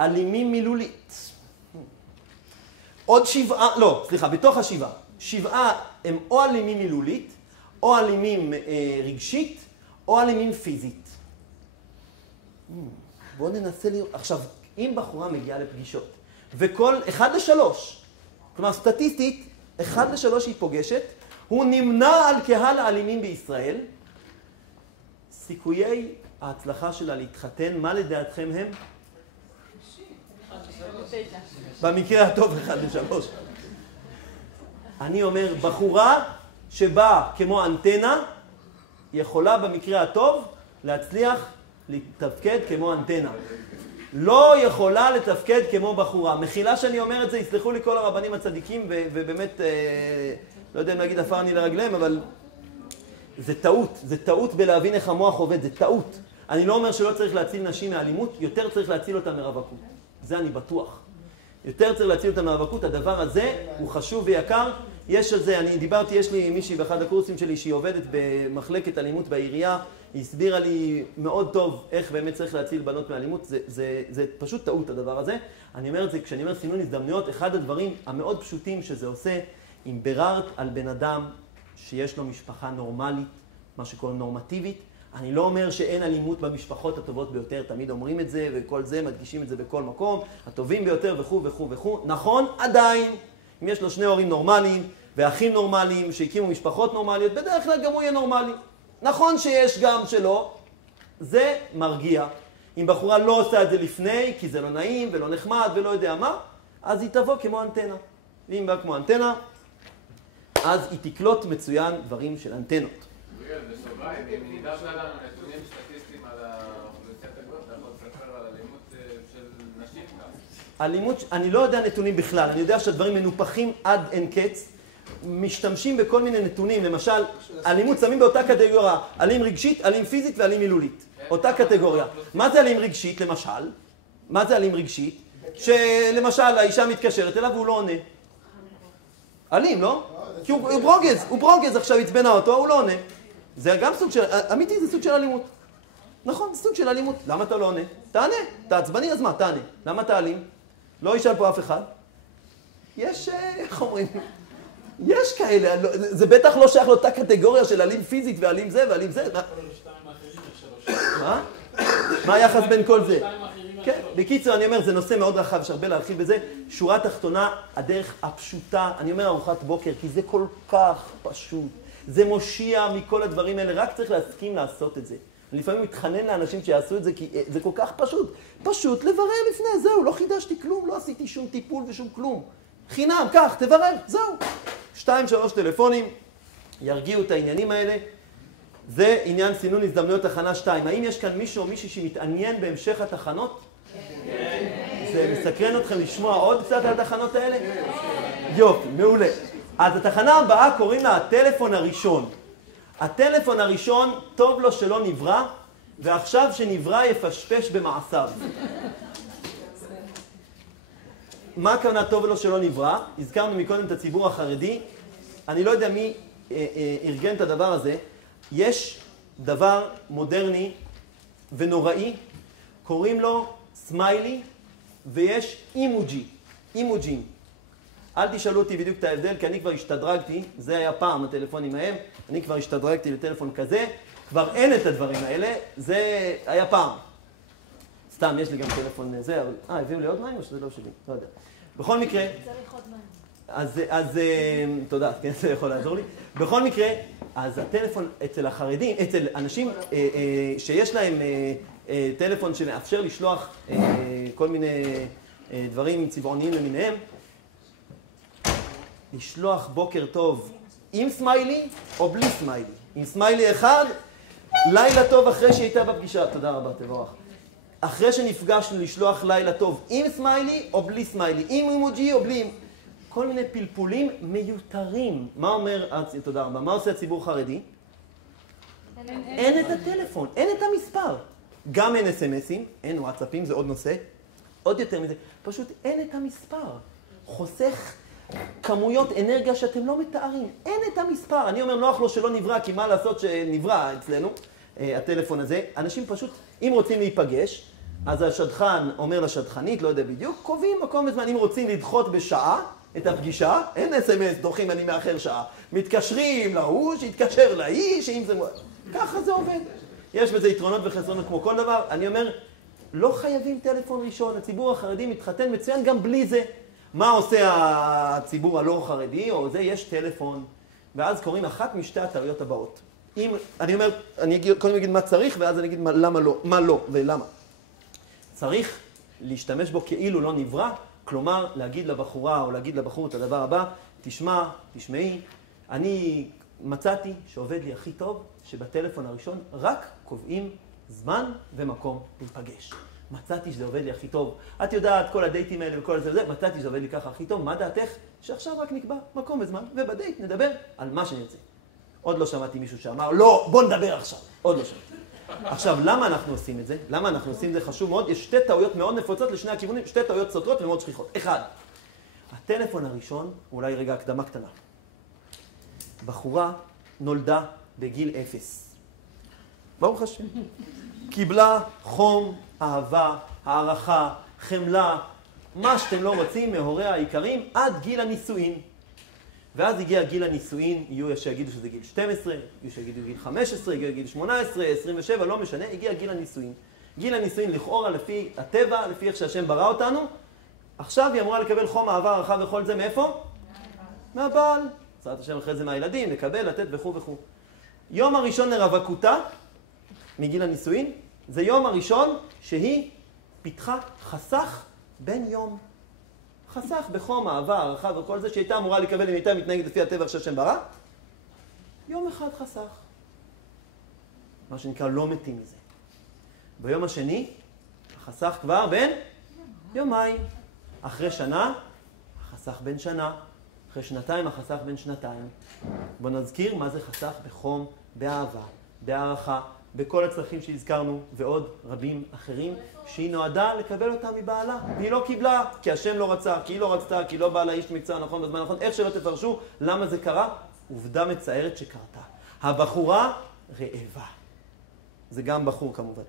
אלימים מילולית. עוד 7, לא, סליחה, בתוך 7 הם או אלימים מילולית, או אלימים רגשית, או אלימים פיזית. בואו ננסה לראות. עכשיו, אם בחורה מגיעה לפגישות, וכל 1-3, כלומר סטטיסטית, 1-3 היא פוגשת, הוא נמנע על קהל האלימים בישראל, סיכויי ההצלחה שלה להתחתן, מה לדעתכם הם? 1-3. במקרה הטוב 1-3. אני אומר, בחורה שבאה כמו אנטנה, יכולה במקרה הטוב להצליח לתפקד כמו אנטנה. לא יכולה לתפקד כמו בחורה. מחילה שאני אומר את זה, יסלחו לי כל הרבנים הצדיקים, ובאמת, לא יודע אם להגיד עפר אני לרגליהם, אבל זה טעות בלהבין איך המוח עובד, זה טעות. אני לא אומר שלא צריך להציל נשים מאלימות, יותר צריך להציל אותה מרווקות. זה אני בטוח. יותר צריך להציל אותה מרווקות, הדבר הזה הוא חשוב ויקר. יש על זה, אני דיברתי, יש לי מישהי באחד הקורסים שלי שהיא עובדת במחלקת אלימות בעירייה, היא הסבירה לי מאוד טוב איך באמת צריך להציל בנות מאלימות, זה פשוט טעות הדבר הזה. אני אומר את זה, כשאני אומר סינון הזדמנויות, אחד הדברים המאוד פשוטים שזה עושה, אם ביררת על בן אדם שיש לו משפחה נורמלית, מה שקוראים נורמטיבית, אני לא אומר שאין אלימות במשפחות הטובות ביותר, תמיד אומרים את זה וכל זה, מדגישים את זה בכל מקום, הטובים ביותר וכו' וכו' וכו'. נכון, עדיין, אם יש לו 2 הורים נורמליים ואחים נורמליים שהקימו משפחות נורמליות, בדרך כלל גם הוא יהיה נורמלי. נכון שיש גם שלא, זה מרגיע. אם בחורה לא עושה את זה לפני, כי זה לא נעים ולא נחמד ולא יודע מה, אז היא תבוא כמו אנטנה. ואם באה כמו אנטנה, אז היא תקלוט מצוין דברים של אנטנות. בסוגריים, אם נידבת לנו נתונים סטטיסטיים על האוכלוסיית הגבוהות, אתה יכול לספר על אלימות של נשים גם? אלימות, אני לא יודע נתונים בכלל, אני יודע שהדברים מנופחים עד אין קץ, משתמשים בכל מיני נתונים, למשל, אלימות שמים באותה קטגוריה, אלים רגשית, אלים פיזית ואלים מילולית. אותה קטגוריה. מה זה אלים רגשית, למשל? מה זה אלים רגשית? שלמשל, האישה מתקשרת אליו והוא לא עונה. אלים, לא? כי הוא ברוגז, עכשיו הצבנה אותו, הוא לא עונה. זה גם סוג של, אמיתי זה סוג של אלימות. נכון, זה סוג של אלימות. למה אתה לא עונה? תענה. אתה עצבני, אז מה? תענה. למה אתה אלים? לא ישאל פה אף אחד. יש, איך אומרים? יש כאלה, זה בטח לא שייך לאותה קטגוריה של אלים פיזית ואלים זה ואלים זה. מה? מה היחס בין כל זה? כן, בקיצור, אני אומר, זה נושא מאוד רחב, יש הרבה להרחיב בזה. שורה תחתונה, הדרך הפשוטה, אני אומר ארוחת בוקר, כי זה כל כך פשוט. זה מושיע מכל הדברים האלה, רק צריך להסכים לעשות את זה. אני לפעמים מתחנן לאנשים שיעשו את זה, כי זה כל כך פשוט. פשוט לברר לפני, זהו, לא חידשתי כלום, לא עשיתי שום טיפול ושום כלום. חינם, כך, תברר, זהו. 2-3 טלפונים, ירגיעו את העניינים האלה. זה עניין סינון הזדמנויות תחנה 2. האם יש כאן מישהו או מישהי שמתעניין בהמשך התחנות? כן. זה מסקרן אתכם לשמוע עוד קצת על התחנות האלה? יופי, מעולה. אז התחנה הבאה קוראים לה הטלפון הראשון. הטלפון הראשון, טוב לו שלא נברא, ועכשיו שנברא יפשפש במעשיו. מה הכוונה טוב לו שלא נברא? הזכרנו מקודם את הציבור החרדי. אני לא יודע מי ארגן את הדבר הזה. יש דבר מודרני ונוראי, קוראים לו סמיילי, ויש אימוג'י, אימוג'ים. אל תשאלו אותי בדיוק את ההבדל, כי אני כבר השתדרגתי, זה היה פעם הטלפונים ההם, אני כבר השתדרגתי לטלפון כזה, כבר אין את הדברים האלה, זה היה פעם. סתם, יש לי גם טלפון זה, אבל... הביאו לי עוד מים או שזה לא שלי? לא יודע. בכל מקרה... צריך עוד מים. אז תודה, כן, זה יכול לעזור לי. בכל מקרה, אז הטלפון אצל החרדים, אצל אנשים שיש להם טלפון שמאפשר לשלוח כל מיני דברים צבעוניים למיניהם, לשלוח בוקר טוב עם סמיילי או בלי סמיילי. עם סמיילי אחד, לילה טוב אחרי שהייתה בפגישה. תודה רבה, תבורך. אחרי שנפגשנו לשלוח לילה טוב עם סמיילי או בלי סמיילי, עם אימוג'י או בלי... כל מיני פלפולים מיותרים. מה אומר, תודה רבה, מה עושה הציבור חרדי? אין את הטלפון, אין את המספר. גם אין אס-אמסים, אין וואטסאפים, זה עוד נושא. עוד יותר מזה, פשוט אין את המספר. חוסך כמויות אנרגיה שאתם לא מתארים. אין את המספר. אני אומר, נוח לו שלא נברא, כי מה לעשות שנברא אצלנו, הטלפון הזה. אנשים פשוט, אם רוצים להיפגש, אז השדכן אומר לשדכנית, לא יודע בדיוק, קובעים מקום וזמן. אם רוצים לדחות בשעה את הפגישה, אין אס-אמס, דוחים, אני מאחר שעה. מתקשרים להוא, שיתקשר לאיש, שאם זה... ככה זה עובד. יש בזה יתרונות וחסרונות כמו כל דבר. אני אומר, לא חייבים טלפון ראשון. הציבור החרדי מתחתן מצוין גם בלי זה. מה עושה הציבור הלא חרדי? או זה, יש טלפון. ואז קוראים אחת משתי הטעויות הבאות. אם, אני אומר, קודם אגיד מה צריך, ואז אני אגיד למה לא, מה לא ולמה. צריך להשתמש בו כאילו לא נברא, כלומר, להגיד לבחורה או להגיד לבחור את הדבר הבא, תשמעי, אני מצאתי שעובד לי הכי טוב, שבטלפון הראשון רק קובעים זמן ומקום להיפגש. מצאתי שזה עובד לי הכי טוב. את יודעת, כל הדייטים האלה וכל זה, מצאתי שזה עובד לי ככה הכי טוב. מה דעתך? שעכשיו רק נקבע מקום וזמן, ובדייט נדבר על מה שנרצה. עוד לא שמעתי מישהו שאמר, לא, בוא נדבר עכשיו. עוד לא שמעתי. עכשיו, למה אנחנו עושים את זה? למה אנחנו עושים את זה? חשוב מאוד. יש שתי טעויות מאוד נפוצות לשני הכיוונים, שתי טעויות סותרות ומאוד שכיחות. אחד, הטלפון הראשון, אולי רגע הקדמה קטנה. בחורה נולדה בגיל 0. ברוך השם. קיבלה חום, אהבה, הערכה, חמלה, מה שאתם לא רוצים מהוריה העיקרים, עד גיל הנישואין. ואז הגיע גיל הנישואין, יהיו שיגידו שזה גיל 12, יהיו שיגידו גיל 15, יהיו גיל 18, 27, לא משנה, הגיע גיל הנישואין. גיל הנישואין לכאורה לפי הטבע, לפי איך שהשם ברא אותנו, עכשיו היא אמורה לקבל חום, אהבה, הערכה וכל זה מאיפה? מהבעל. בעזרת השם אחרי זה מהילדים, לקבל, לתת וכו' וכו'. יום הראשון לרווקותה, מגיל הנישואין, זה יום הראשון שהיא פיתחה חסך בן יום. חסך בחום, אהבה, הערכה וכל זה שהייתה אמורה לקבל אם הייתה מתנהגת לפי הטבע שהשם ברא. יום אחד חסך. מה שנקרא לא מתים מזה. ביום השני, החסך כבר בין יומיים. אחרי שנה, החסך בין שנה. אחרי שנתיים, החסך בין שנתיים. בוא נזכיר מה זה חסך בחום, באהבה, בהערכה, בכל הצרכים שהזכרנו, ועוד רבים אחרים, שהיא נועדה לקבל אותה מבעלה. והיא לא קיבלה, כי השם לא רצה, כי היא לא רצתה, כי לא באה לאיש מקצוע נכון בזמן נכון. איך שלא תפרשו, למה זה קרה? עובדה מצערת שקרתה. הבחורה רעבה. זה גם בחור כמובן.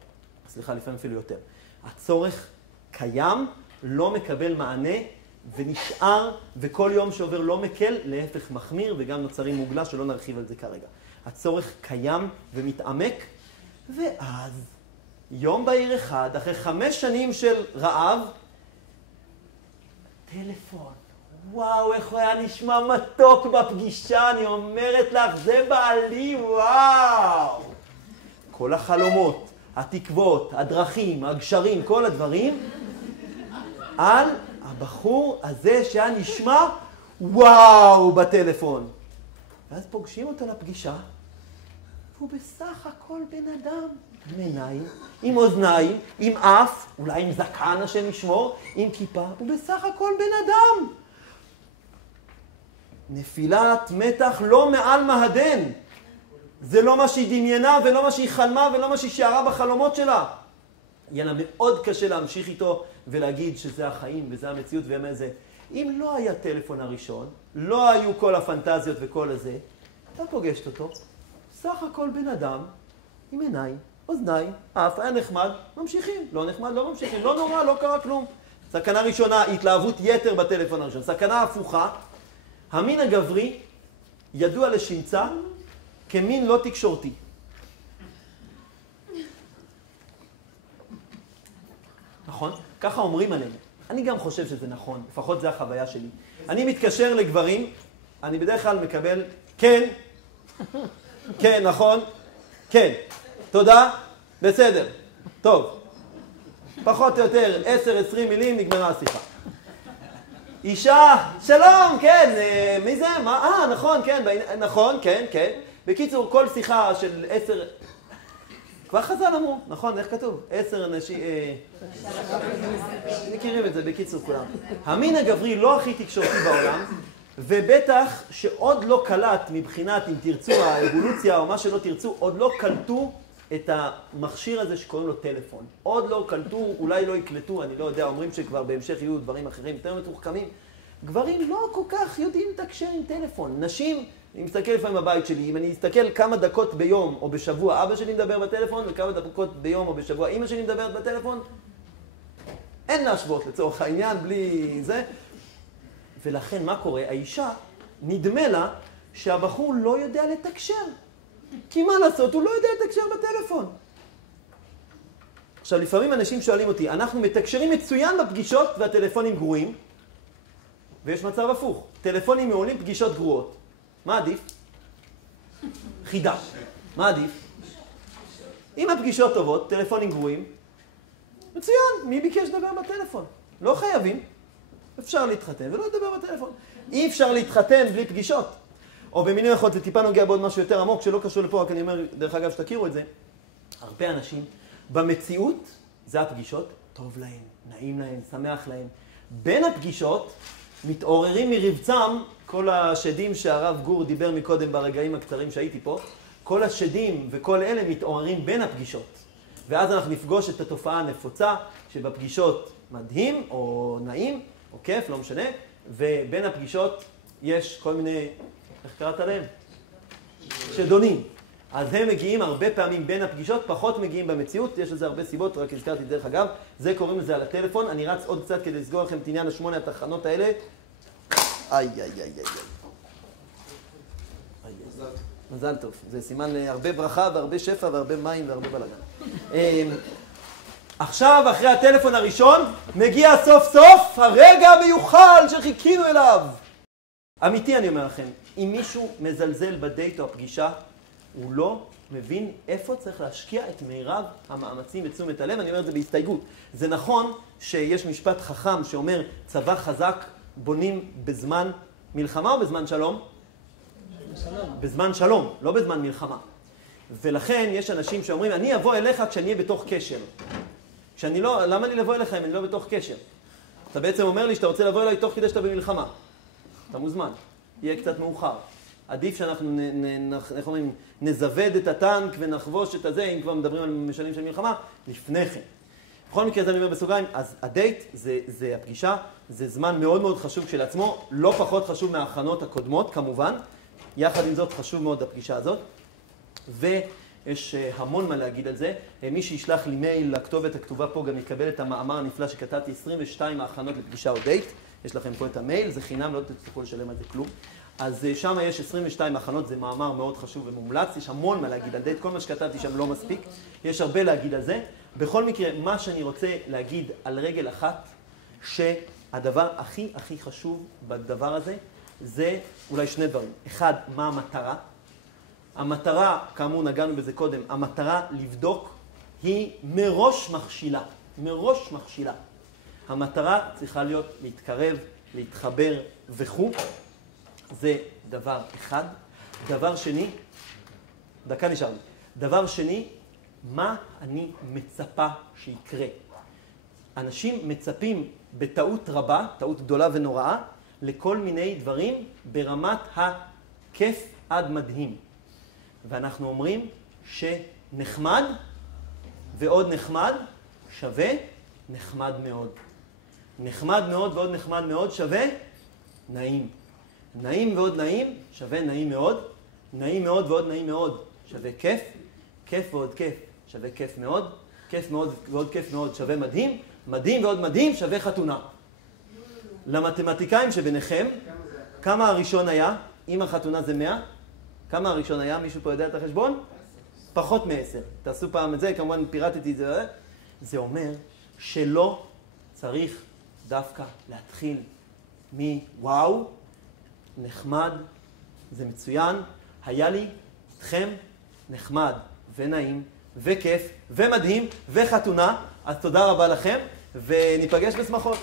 סליחה, לפעמים אפילו יותר. הצורך קיים, לא מקבל מענה, ונשאר, וכל יום שעובר לא מקל, להפך מחמיר, וגם נוצרים מוגלה שלא נרחיב על זה כרגע. הצורך קיים ומתעמק, ואז יום בהיר אחד, אחרי 5 שנים של רעב, טלפון. וואו, איך הוא היה נשמע מתוק בפגישה, אני אומרת לך, זה בעלי, וואו. כל החלומות, התקוות, הדרכים, הגשרים, כל הדברים, על הבחור הזה שהיה נשמע וואו בטלפון. ואז פוגשים אותו לפגישה, והוא בסך הכל בן אדם. עם עיניים, עם אוזניים, עם אף, אולי עם זקן השם ישמור, עם כיפה, הוא בסך הכל בן אדם. נפילת מתח לא מעל מהדן. זה לא מה שהיא דמיינה ולא מה שהיא חלמה ולא מה שהיא שערה בחלומות שלה. יהיה לה מאוד קשה להמשיך איתו ולהגיד שזה החיים וזה המציאות ומה זה. אם לא היה טלפון הראשון, לא היו כל הפנטזיות וכל הזה, אתה פוגשת אותו, סך הכל בן אדם, עם עיניים, אוזניים, אף, היה נחמד, ממשיכים. לא נחמד, לא ממשיכים. לא נורא, לא קרה כלום. סכנה ראשונה, התלהבות יתר בטלפון הראשון. סכנה הפוכה, המין הגברי ידוע לשמצה כמין לא תקשורתי. נכון? ככה אומרים עלינו. אני גם חושב שזה נכון, לפחות זה החוויה שלי. אני מתקשר לגברים, אני בדרך כלל מקבל, כן, כן, נכון, כן, תודה, בסדר, טוב. פחות או יותר 10-20 מילים נגמרה השיחה. אישה, שלום, כן, מי זה? מה? נכון, כן, נכון, כן, כן. בקיצור, כל שיחה של 10... כבר חז"ל אמרו, נכון, איך כתוב? 10 אנשים... מכירים את זה, בקיצור כולם. המין הגברי לא הכי תקשורתי בעולם, ובטח שעוד לא קלט מבחינת, אם תרצו, האבולוציה או מה שלא תרצו, עוד לא קלטו את המכשיר הזה שקוראים לו טלפון. עוד לא קלטו, אולי לא יקלטו, אני לא יודע, אומרים שכבר בהמשך יהיו דברים אחרים, יותר מתוחכמים. גברים לא כל כך יודעים לתקשר עם טלפון. נשים, אני מסתכל לפעמים בבית שלי, אם אני אסתכל כמה דקות ביום או בשבוע, אבא שלי מדבר בטלפון, וכמה דקות ביום או בשבוע, אמא שלי מדברת בטלפון, אין להשוות לצורך העניין, בלי זה. ולכן מה קורה? האישה, נדמה לה שהבחור לא יודע לתקשר. כי מה לעשות? הוא לא יודע לתקשר בטלפון. עכשיו, לפעמים אנשים שואלים אותי, אנחנו מתקשרים מצוין בפגישות והטלפונים גרועים, ויש מצב הפוך. טלפונים מעולים, פגישות גרועות. מה עדיף? חידה. מה עדיף? אם הפגישות טובות, טלפונים גרועים, מצוין, מי ביקש לדבר בטלפון? לא חייבים. אפשר להתחתן ולא לדבר בטלפון. אי אפשר להתחתן בלי פגישות. או במינוי אחד, זה טיפה נוגע בעוד משהו יותר עמוק שלא קשור לפה, רק אני אומר, דרך אגב, שתכירו את זה. הרבה אנשים, במציאות, זה הפגישות, טוב להם, נעים להם, שמח להם. בין הפגישות, מתעוררים מרבצם כל השדים שהרב גור דיבר מקודם ברגעים הקצרים שהייתי פה, כל השדים וכל אלה מתעוררים בין הפגישות. ואז אנחנו נפגוש את התופעה הנפוצה, שבפגישות מדהים או נעים או כיף, לא משנה, ובין הפגישות יש כל מיני, איך קראת להם? שדונים. אז הם מגיעים הרבה פעמים בין הפגישות, פחות מגיעים במציאות, יש לזה הרבה סיבות, רק הזכרתי דרך אגב, זה קוראים לזה על הטלפון, אני רץ עוד קצת כדי לסגור לכם את עניין 8 התחנות האלה. איי, איי, איי, איי, איי. מזל טוב. זה סימן להרבה ברכה והרבה שפע והרבה מים והרבה בלגן. עכשיו, אחרי הטלפון הראשון, מגיע סוף סוף הרגע המיוחל שחיכינו אליו. אמיתי אני אומר לכם, אם מישהו מזלזל בדייט או הפגישה, הוא לא מבין איפה צריך להשקיע את מירב המאמצים ותשומת הלב. אני אומר את זה בהסתייגות. זה נכון שיש משפט חכם שאומר, צבא חזק בונים בזמן מלחמה או בזמן שלום? בזמן שלום, לא בזמן מלחמה. ולכן יש אנשים שאומרים, אני אבוא אליך כשאני אהיה בתוך קשר. כשאני לא, למה אני לבוא אליך אם אני לא בתוך קשר? אתה בעצם אומר לי שאתה רוצה לבוא אליי תוך כדי שאתה במלחמה. אתה מוזמן. יהיה קצת מאוחר. עדיף שאנחנו נזווד את הטנק ונחבוש את הזה, אם כבר מדברים על משנים של מלחמה, לפני כן. בכל מקרה, זה אני אומר בסוגריים, אז הדייט זה הפגישה, זה זמן מאוד מאוד חשוב כשלעצמו, לא פחות חשוב מההכנות הקודמות, כמובן. יחד עם זאת, חשוב מאוד הפגישה הזאת. ויש המון מה להגיד על זה. מי שישלח לי מייל לכתובת הכתובה פה, גם יקבל את המאמר הנפלא שכתבתי, 22 ההכנות לפגישה או דייט. יש לכם פה את המייל, זה חינם, לא תצטרכו לשלם על זה כלום. אז שם יש 22 מחנות, זה מאמר מאוד חשוב ומומלץ, יש המון מה להגיד על זה, כל מה שכתבתי שם לא מספיק, יש הרבה להגיד על זה. בכל מקרה, מה שאני רוצה להגיד על רגל אחת, שהדבר הכי חשוב בדבר הזה, זה אולי שני דברים. אחד, מה המטרה? המטרה, כאמור נגענו בזה קודם, המטרה לבדוק היא מראש מכשילה. מראש מכשילה. המטרה צריכה להיות להתקרב, להתחבר וכו'. זה דבר אחד. דבר שני, דקה נשאר לי. דבר שני, מה אני מצפה שיקרה? אנשים מצפים בטעות רבה, טעות גדולה ונוראה, לכל מיני דברים ברמת הכיף עד מדהים. ואנחנו אומרים שנחמד ועוד נחמד שווה נחמד מאוד. נחמד מאוד ועוד נחמד מאוד שווה נעים. נעים ועוד נעים שווה נעים מאוד. נעים מאוד ועוד נעים מאוד שווה כיף. כיף ועוד כיף שווה כיף מאוד. כיף מאוד ועוד כיף מאוד שווה מדהים. מדהים ועוד מדהים שווה חתונה. למתמטיקאים שביניכם, כמה הראשון היה? אם החתונה זה 100, כמה הראשון היה? מישהו פה יודע את החשבון? פחות מ10. תעשו פעם את זה, כמובן פירטתי את זה. זה אומר שלא צריך דווקא להתחיל מוואו, נחמד, זה מצוין, היה לי איתכם נחמד ונעים וכיף ומדהים וחתונה, אז תודה רבה לכם וניפגש בשמחות.